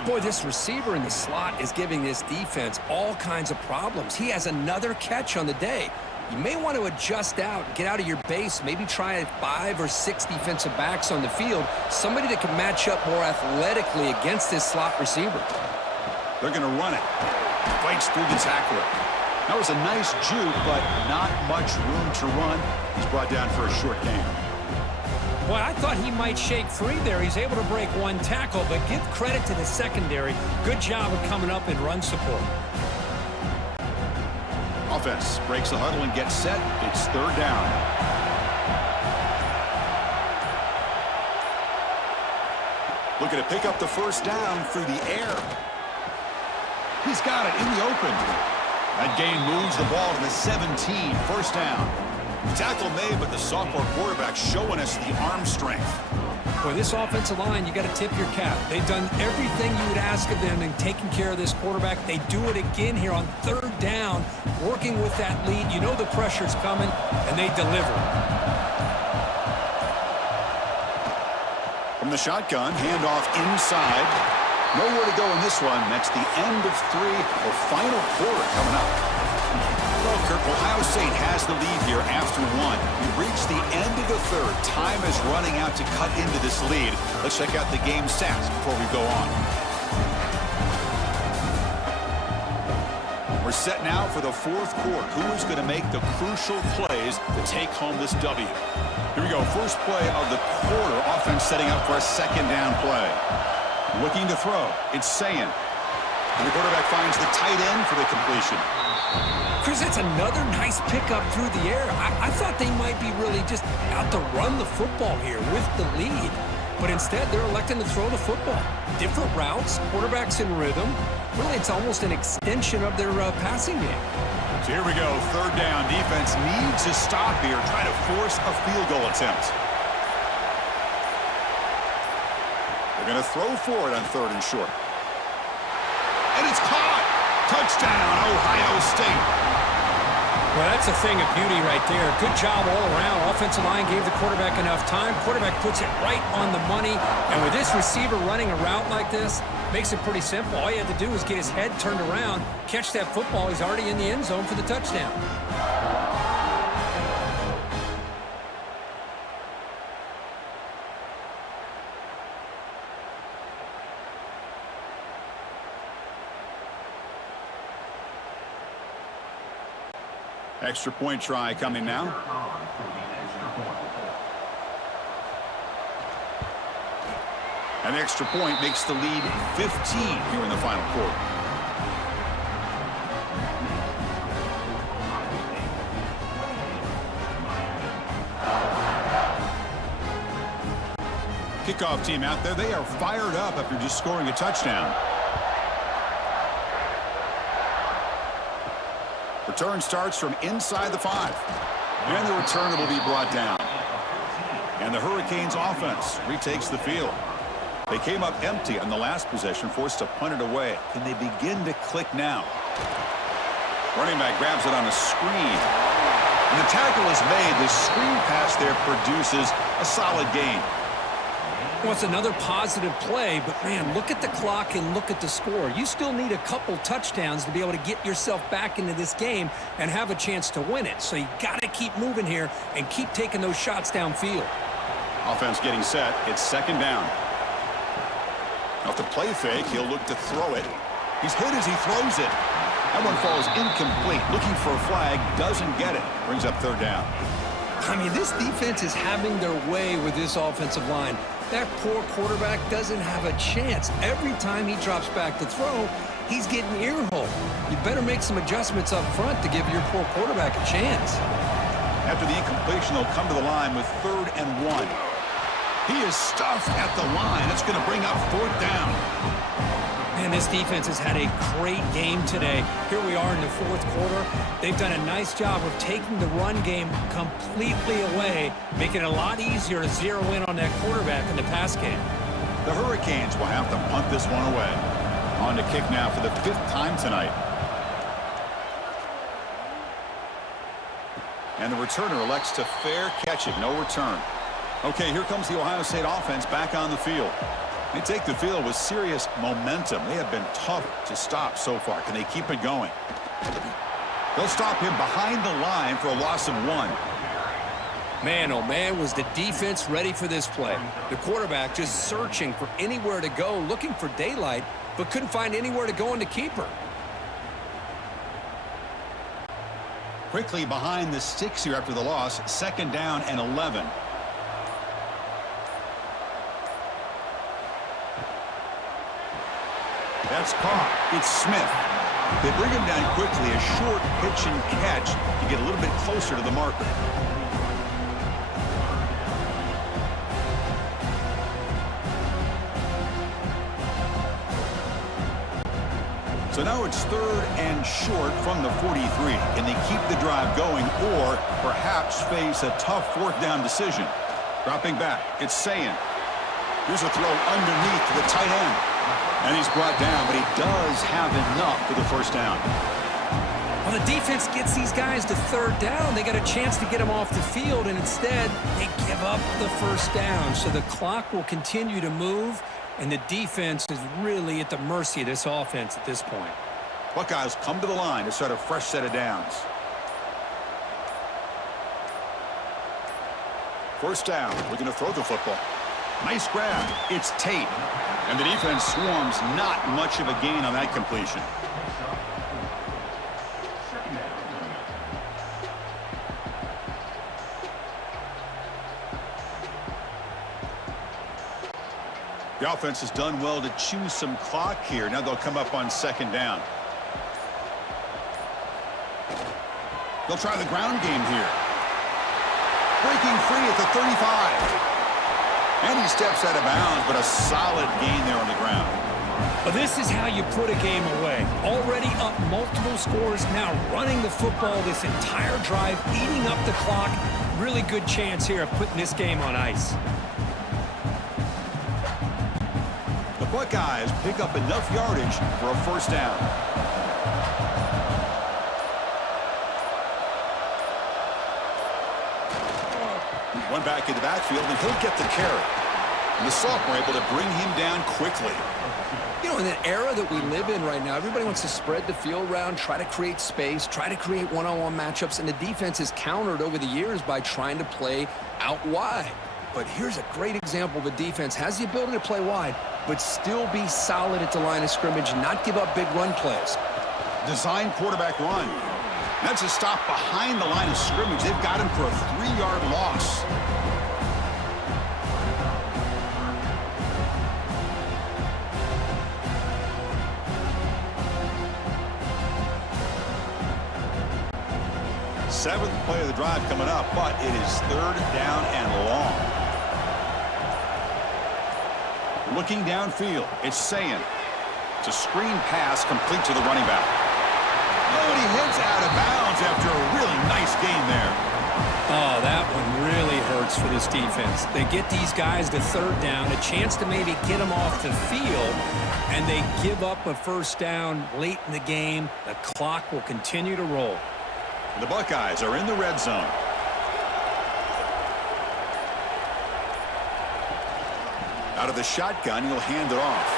Boy, this receiver in the slot is giving this defense all kinds of problems. He has another catch on the day. You may want to adjust out, get out of your base, maybe try 5 or 6 defensive backs on the field, somebody that can match up more athletically against this slot receiver. They're going to run it. Fights through the tackler. That was a nice juke, but not much room to run. He's brought down for a short gain. Boy, I thought he might shake free there. He's able to break 1 tackle, but give credit to the secondary. Good job of coming up in run support. Offense breaks the huddle and gets set. It's 3rd down. Looking to pick up the first down through the air. He's got it in the open. That gain moves the ball to the 17. First down. The tackle made, but the sophomore quarterback showing us the arm strength. Boy, this offensive line, you got to tip your cap. They've done everything you would ask of them in taking care of this quarterback. They do it again here on 3rd down, working with that lead. You know the pressure's coming, and they deliver. From the shotgun, handoff inside. Nowhere to go in this one. That's the end of 3, or final quarter coming up. Well, Kirk, Ohio State has the lead here after 1. We reached the end of the 3rd. Time is running out to cut into this lead. Let's check out the game stats before we go on. We're set now for the 4th quarter. Who is going to make the crucial plays to take home this W? Here we go. First play of the quarter. Offense setting up for a 2nd down play. Looking to throw. It's Sayin. And the quarterback finds the tight end for the completion. Chris, that's another nice pickup through the air. I thought they might be really just out to run the football here with the lead. But instead, they're electing to throw the football. Different routes, quarterbacks in rhythm. Really, it's almost an extension of their passing game. So here we go. 3rd down. Defense needs to stop here, try to force a field goal attempt. They're going to throw for it on 3rd and short. And it's caught. Touchdown, Ohio State. Well, that's a thing of beauty right there. Good job all around. Offensive line gave the quarterback enough time. Quarterback puts it right on the money. And with this receiver running a route like this, makes it pretty simple. All you had to do was get his head turned around, catch that football. He's already in the end zone for the touchdown. Extra point try coming now. An extra point makes the lead 15 here in the final quarter. Kickoff team out there. They are fired up after just scoring a touchdown. Return starts from inside the 5. And the returner will be brought down. And the Hurricanes offense retakes the field. They came up empty on the last possession, forced to punt it away. Can they begin to click now? Running back grabs it on a screen. And the tackle is made. The screen pass there produces a solid gain. Well, it's another positive play, but man, look at the clock and look at the score. You still need a couple touchdowns to be able to get yourself back into this game and have a chance to win it. So you got to keep moving here and keep taking those shots downfield. Offense getting set. It's second down. Off the play fake, he'll look to throw it. He's hit as he throws it. That one falls incomplete. Looking for a flag, doesn't get it. Brings up third down. I mean, this defense is having their way with this offensive line. That poor quarterback doesn't have a chance. Every time he drops back to throw, he's getting earholed. You better make some adjustments up front to give your poor quarterback a chance. After the incompletion, they'll come to the line with 3rd and 1. He is stuffed at the line. It's going to bring up 4th down. Man, this defense has had a great game today. Here we are in the 4th quarter. They've done a nice job of taking the run game completely away, making it a lot easier to zero in on that quarterback in the pass game. The Hurricanes will have to punt this one away. On to kick now for the 5th time tonight. And the returner elects to fair catch it. No return. Okay, here comes the Ohio State offense back on the field. They take the field with serious momentum. They have been tough to stop so far. Can they keep it going? They'll stop him behind the line for a loss of 1. Man, oh man, was the defense ready for this play. The quarterback just searching for anywhere to go, looking for daylight, but couldn't find anywhere to go in the keeper. Quickly behind the sticks here after the loss. 2nd down and 11. That's caught. It's Smith. They bring him down quickly. A short pitch and catch to get a little bit closer to the marker. So now it's 3rd and short from the 43. Can they keep the drive going or perhaps face a tough 4th down decision? Dropping back. It's Sayin. Here's a throw underneath to the tight end. And he's brought down, but he does have enough for the 1st down. Well, the defense gets these guys to 3rd down. They got a chance to get them off the field, and instead they give up the 1st down. So the clock will continue to move, and the defense is really at the mercy of this offense at this point. Buckeyes come to the line to start a fresh set of downs. 1st down. Looking to throw the football. Nice grab. It's Tate. And the defense swarms. Not much of a gain on that completion. The offense has done well to choose some clock here. Now they'll come up on 2nd down. They'll try the ground game here. Breaking free at the 35. And he steps out of bounds, but a solid gain there on the ground. Well, this is how you put a game away. Already up multiple scores, now running the football this entire drive, eating up the clock. Really good chance here of putting this game on ice. The Buckeyes pick up enough yardage for a 1st down. One back in the backfield, and he'll get the carry. And the sophomore able to bring him down quickly. You know, in that era that we live in right now, everybody wants to spread the field around, try to create space, try to create one-on-one matchups, and the defense has countered over the years by trying to play out wide. But here's a great example of a defense has the ability to play wide, but still be solid at the line of scrimmage, not give up big run plays. Design quarterback run. That's a stop behind the line of scrimmage. They've got him for a 3-yard loss. Seventh play of the drive coming up, but it is 3rd down and long. Looking downfield, it's Sayin. It's a screen pass complete to the running back. Oh, and he heads out of bounds after a really nice gain there. Oh, that one really hurts for this defense. They get these guys to 3rd down, a chance to maybe get them off the field, and they give up a 1st down late in the game. The clock will continue to roll. The Buckeyes are in the red zone. Out of the shotgun, he'll hand it off.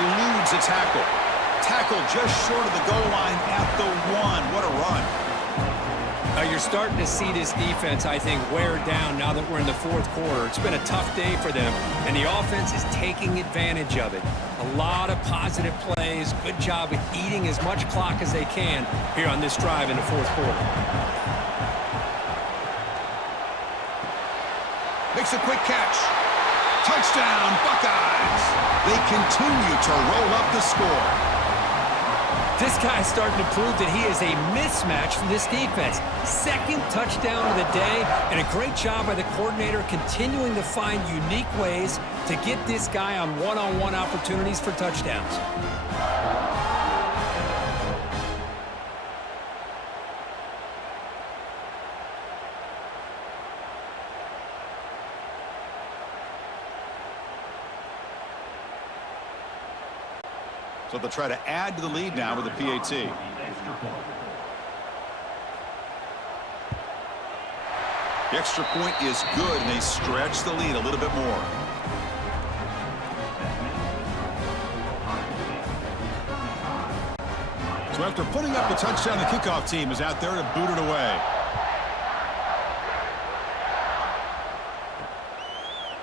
Eludes a tackle. Tackle just short of the goal line at the 1. What a run. You're starting to see this defense, I think, wear down now that we're in the 4th quarter. It's been a tough day for them, and the offense is taking advantage of it. A lot of positive plays. Good job at eating as much clock as they can here on this drive in the 4th quarter. Makes a quick catch. Touchdown, Buckeyes. They continue to roll up the score. This guy's starting to prove that he is a mismatch for this defense. 2nd touchdown of the day, and a great job by the coordinator continuing to find unique ways to get this guy on one-on-one opportunities for touchdowns. So they'll try to add to the lead now with the PAT. The extra point is good, and they stretch the lead a little bit more. So after putting up the touchdown, the kickoff team is out there to boot it away.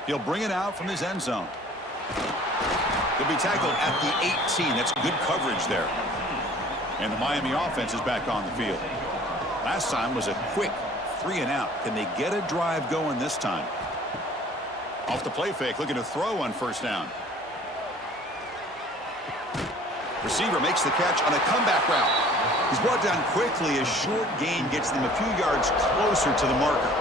He'll bring it out from his end zone. He'll be tackled at the 18. That's good coverage there. And the Miami offense is back on the field. Last time was a quick 3-and-out. Can they get a drive going this time? Off the play fake, looking to throw on 1st down. Receiver makes the catch on a comeback route. He's brought down quickly. A short gain gets them a few yards closer to the marker.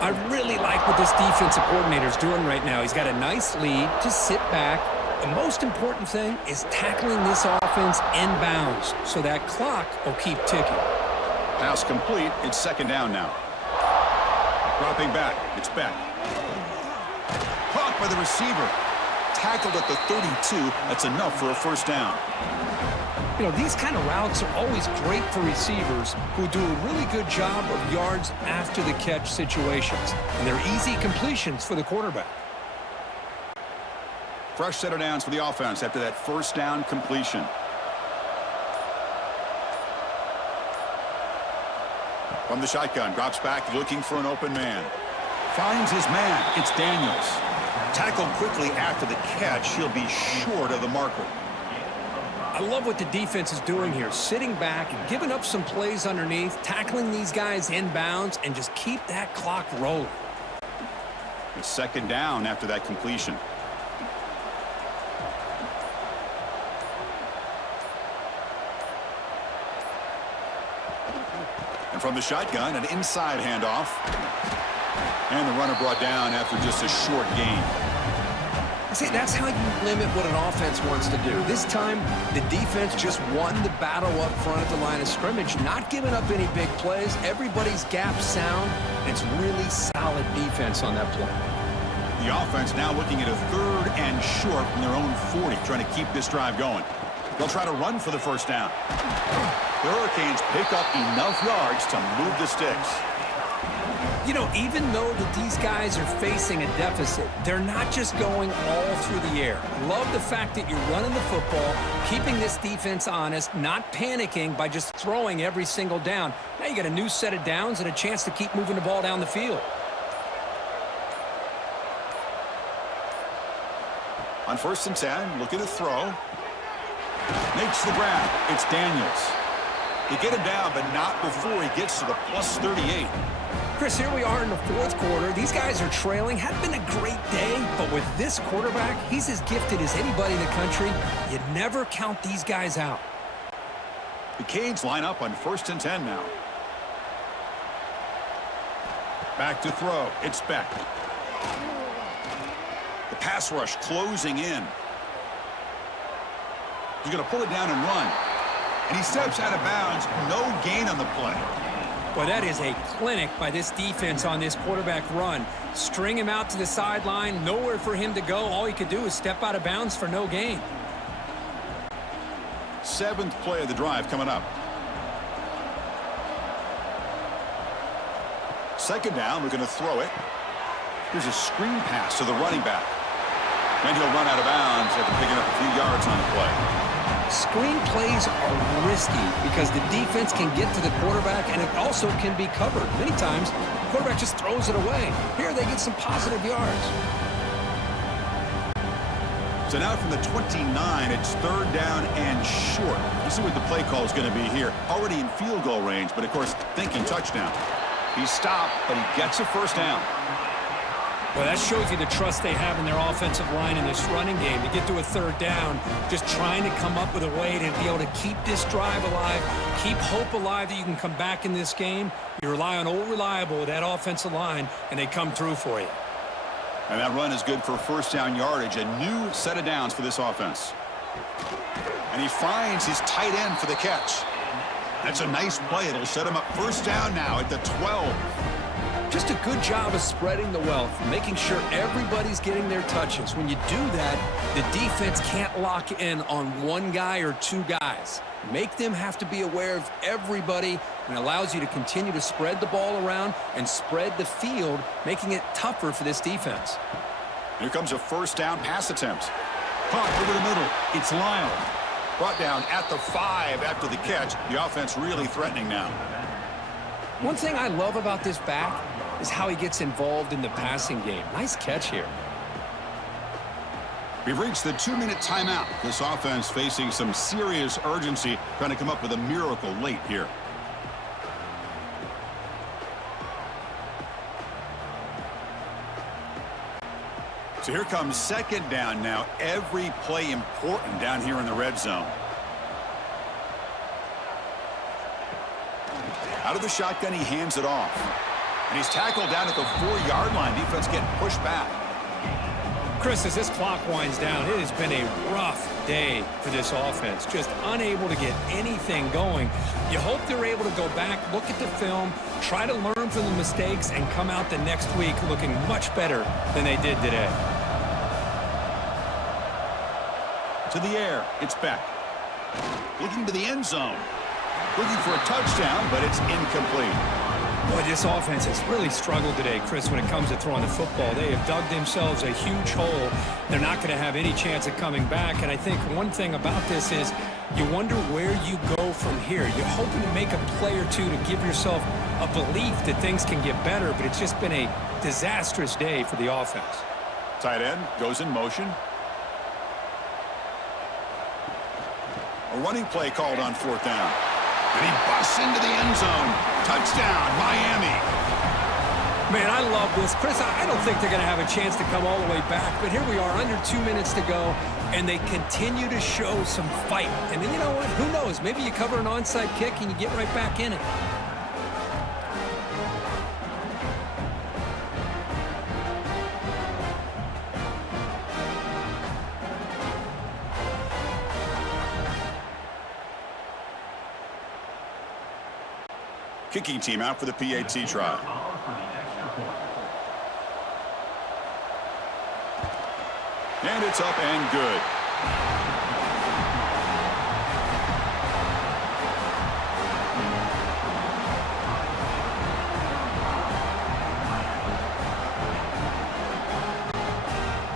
I really like what this defensive coordinator is doing right now. He's got a nice lead. Just sit back. The most important thing is tackling this offense inbounds so that clock will keep ticking. Pass complete. It's 2nd down now. Dropping back. It's back. Caught by the receiver. Tackled at the 32. That's enough for a 1st down. You know, these kind of routes are always great for receivers who do a really good job of yards after the catch situations. And they're easy completions for the quarterback. Fresh set of downs for the offense after that 1st down completion. From the shotgun, drops back looking for an open man. Finds his man. It's Daniels. Tackled quickly after the catch. He'll be short of the marker. I love what the defense is doing here. Sitting back, giving up some plays underneath, tackling these guys inbounds, and just keep that clock rolling. It's 2nd down after that completion. And from the shotgun, an inside handoff. And the runner brought down after just a short gain. See, that's how you limit what an offense wants to do. This time, the defense just won the battle up front at the line of scrimmage, not giving up any big plays. Everybody's gap sound, and it's really solid defense on that play. The offense now looking at a 3rd and short from their own 40, trying to keep this drive going. They'll try to run for the 1st down. The Hurricanes pick up enough yards to move the sticks. You know, even though that these guys are facing a deficit, they're not just going all through the air. Love the fact that you're running the football, keeping this defense honest, not panicking by just throwing every single down. Now you got a new set of downs and a chance to keep moving the ball down the field. On 1st and 10, looking to throw. Makes the grab. It's Daniels. They get him down, but not before he gets to the plus 38. Chris, here we are in the fourth quarter. These guys are trailing. Hadn't been a great day, but with this quarterback, he's as gifted as anybody in the country. You never count these guys out. The Canes line up on 1st and 10 now. Back to throw. It's Beck. The pass rush closing in. He's going to pull it down and run. And he steps out of bounds. No gain on the play. Well, that is a clinic by this defense on this quarterback run. String him out to the sideline, nowhere for him to go. All he could do is step out of bounds for no gain. 7th play of the drive coming up. 2nd down, we're going to throw it. Here's a screen pass to the running back. And he'll run out of bounds after picking up a few yards on the play. Screen plays are risky because the defense can get to the quarterback and it also can be covered. Many times, the quarterback just throws it away. Here they get some positive yards. So now from the 29, it's 3rd down and short. Let's see what the play call is going to be here. Already in field goal range, but of course, thinking touchdown. He stopped, but he gets a 1st down. Well, that shows you the trust they have in their offensive line in this running game. To get to a 3rd down, just trying to come up with a way to be able to keep this drive alive, keep hope alive that you can come back in this game. You rely on Old Reliable with that offensive line, and they come through for you. And that run is good for 1st down yardage, a new set of downs for this offense. And he finds his tight end for the catch. That's a nice play. It'll set him up 1st down now at the 12. Just a good job of spreading the wealth, making sure everybody's getting their touches. When you do that, the defense can't lock in on one guy or two guys. Make them have to be aware of everybody, and allows you to continue to spread the ball around and spread the field, making it tougher for this defense. Here comes a 1st down pass attempt. Caught over the middle. It's Lyle. Brought down at the 5 after the catch. The offense really threatening now. One thing I love about this back is how he gets involved in the passing game. Nice catch here. We've reached the 2-minute timeout. This offense facing some serious urgency, trying to come up with a miracle late here. So here comes 2nd down now. Every play important down here in the red zone. Out of the shotgun, he hands it off. And he's tackled down at the 4-yard line. Defense getting pushed back. Chris, as this clock winds down, it has been a rough day for this offense. Just unable to get anything going. You hope they're able to go back, look at the film, try to learn from the mistakes, and come out the next week looking much better than they did today. To the air, it's Beck. Looking to the end zone. Looking for a touchdown, but it's incomplete. Boy, this offense has really struggled today, Chris, when it comes to throwing the football. They have dug themselves a huge hole. They're not going to have any chance of coming back. And I think one thing about this is you wonder where you go from here. You're hoping to make a play or two to give yourself a belief that things can get better, but it's just been a disastrous day for the offense. Tight end goes in motion. A running play called on 4th down. And he busts into the end zone. Touchdown, Miami. Man, I love this. Chris, I don't think they're going to have a chance to come all the way back, but here we are, under 2 minutes to go, and they continue to show some fight. And then, you know what? Who knows? Maybe you cover an onside kick and you get right back in it. Kicking team out for the PAT try. And it's up and good.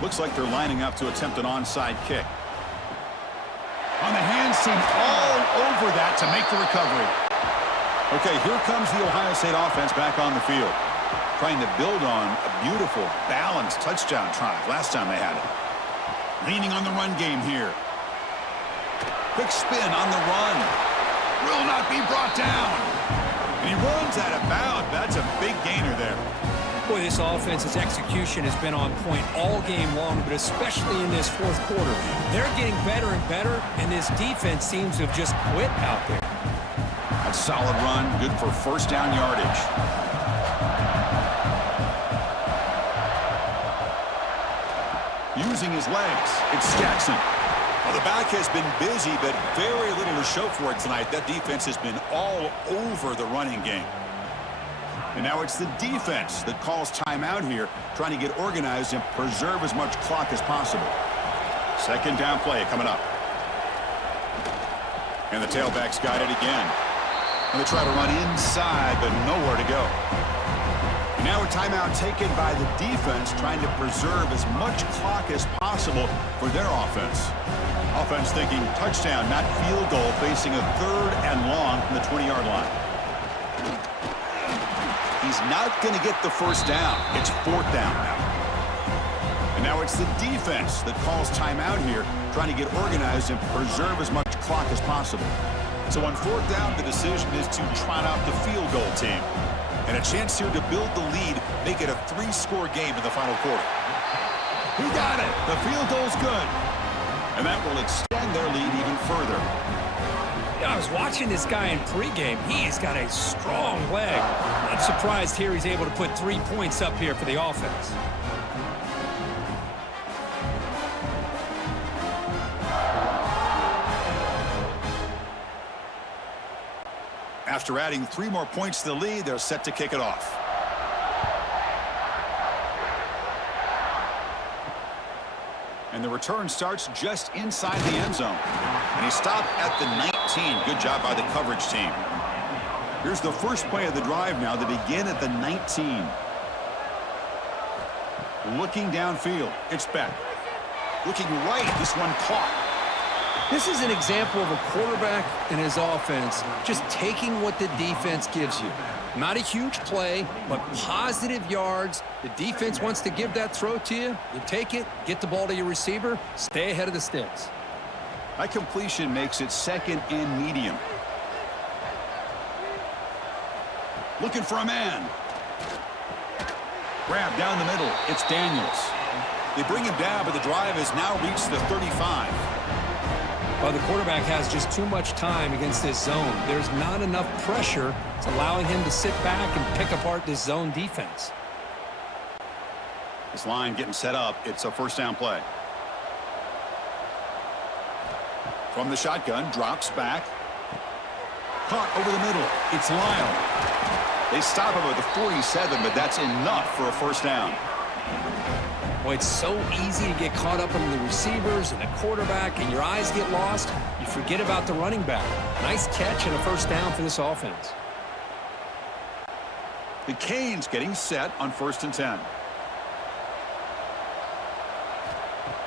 Looks like they're lining up to attempt an onside kick. On the hands team, all over that to make the recovery. Okay, here comes the Ohio State offense back on the field, trying to build on a beautiful, balanced touchdown drive last time they had it. Leaning on the run game here. Quick spin on the run. will not be brought down. And he runs out of bounds. That's a big gainer there. Boy, this offense's execution has been on point all game long, but especially in this fourth quarter. They're getting better and better, and this defense seems to have just quit out there. A solid run, good for first down yardage. Using his legs, it's Jackson. Well, the back has been busy, but very little to show for it tonight. That defense has been all over the running game. And now it's the defense that calls timeout here, trying to get organized and preserve as much clock as possible. Second down play coming up. And the tailback's got it again. And they try to run inside, but nowhere to go. And now a timeout taken by the defense, trying to preserve as much clock as possible for their offense. Offense thinking touchdown, not field goal, facing a 3rd and long from the 20-yard line. He's not going to get the first down. It's 4th down now. And now it's the defense that calls timeout here, trying to get organized and preserve as much clock as possible. So on 4th down, the decision is to trot out the field goal team. And a chance here to build the lead, make it a 3-score game in the final quarter. He got it. The field goal's good. And that will extend their lead even further. I was watching this guy in pregame. He has got a strong leg. Not surprised here he's able to put 3 points up here for the offense. After adding 3 more points to the lead, they're set to kick it off. And the return starts just inside the end zone. And he stopped at the 19. Good job by the coverage team. Here's the first play of the drive now. They begin at the 19. Looking downfield. It's Beck. Looking right. This one caught. This is an example of a quarterback and his offense just taking what the defense gives you. Not a huge play, but positive yards. The defense wants to give that throw to you. You take it, get the ball to your receiver, stay ahead of the sticks. That completion makes it 2nd and medium. Looking for a man. Grab down the middle. It's Daniels. They bring him down, but the drive has now reached the 35. Well, the quarterback has just too much time against this zone. There's not enough pressure. It's allowing him to sit back and pick apart this zone defense. This line getting set up. It's a first down play. From the shotgun, drops back. Caught over the middle. It's Lyle. They stop him at the 47, but that's enough for a first down. Boy, it's so easy to get caught up in the receivers and the quarterback, and your eyes get lost. You forget about the running back. Nice catch and a first down for this offense. The Canes getting set on 1st and 10.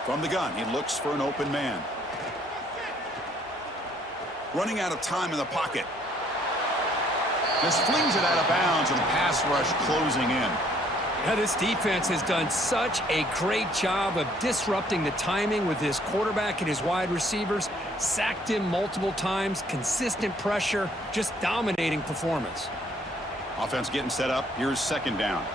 From the gun, he looks for an open man. Running out of time in the pocket. Just flings it out of bounds, and the pass rush closing in. Yeah, this defense has done such a great job of disrupting the timing with his quarterback and his wide receivers. Sacked him multiple times, consistent pressure, just dominating performance. Offense getting set up. Here's 2nd down.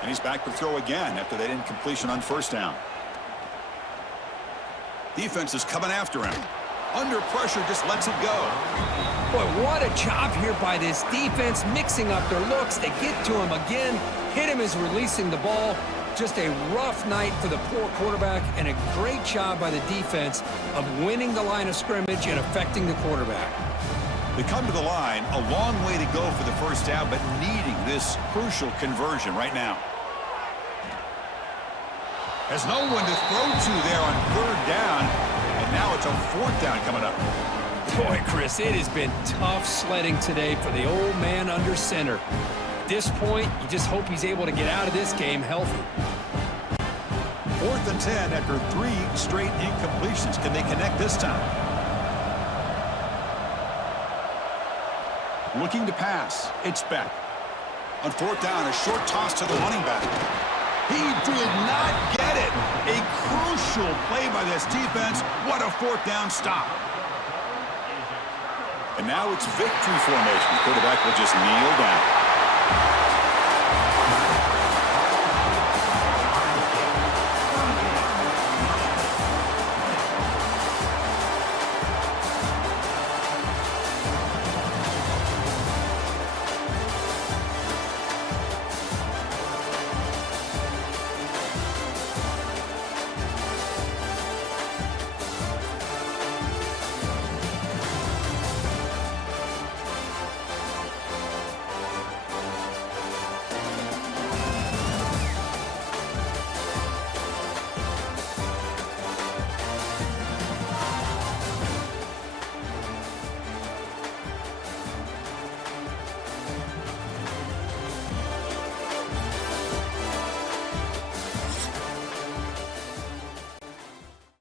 And he's back to throw again after that incompletion on 1st down. Defense is coming after him. Under pressure, just lets it go. Boy, what a job here by this defense, mixing up their looks. They get to him again, hit him as releasing the ball. Just a rough night for the poor quarterback, and a great job by the defense of winning the line of scrimmage and affecting the quarterback. They come to the line, a long way to go for the first down, but needing this crucial conversion right now. Has no one to throw to there on 3rd down, and now it's a 4th down coming up. Boy, Chris, it has been tough sledding today for the old man under center. At this point, you just hope he's able to get out of this game healthy. 4th and 10 after 3 straight incompletions. Can they connect this time? Looking to pass. It's Beck. On 4th down, a short toss to the running back. He did not get it. A crucial unusual play by this defense. What a fourth down stop. And now it's victory formation. The quarterback will just kneel down.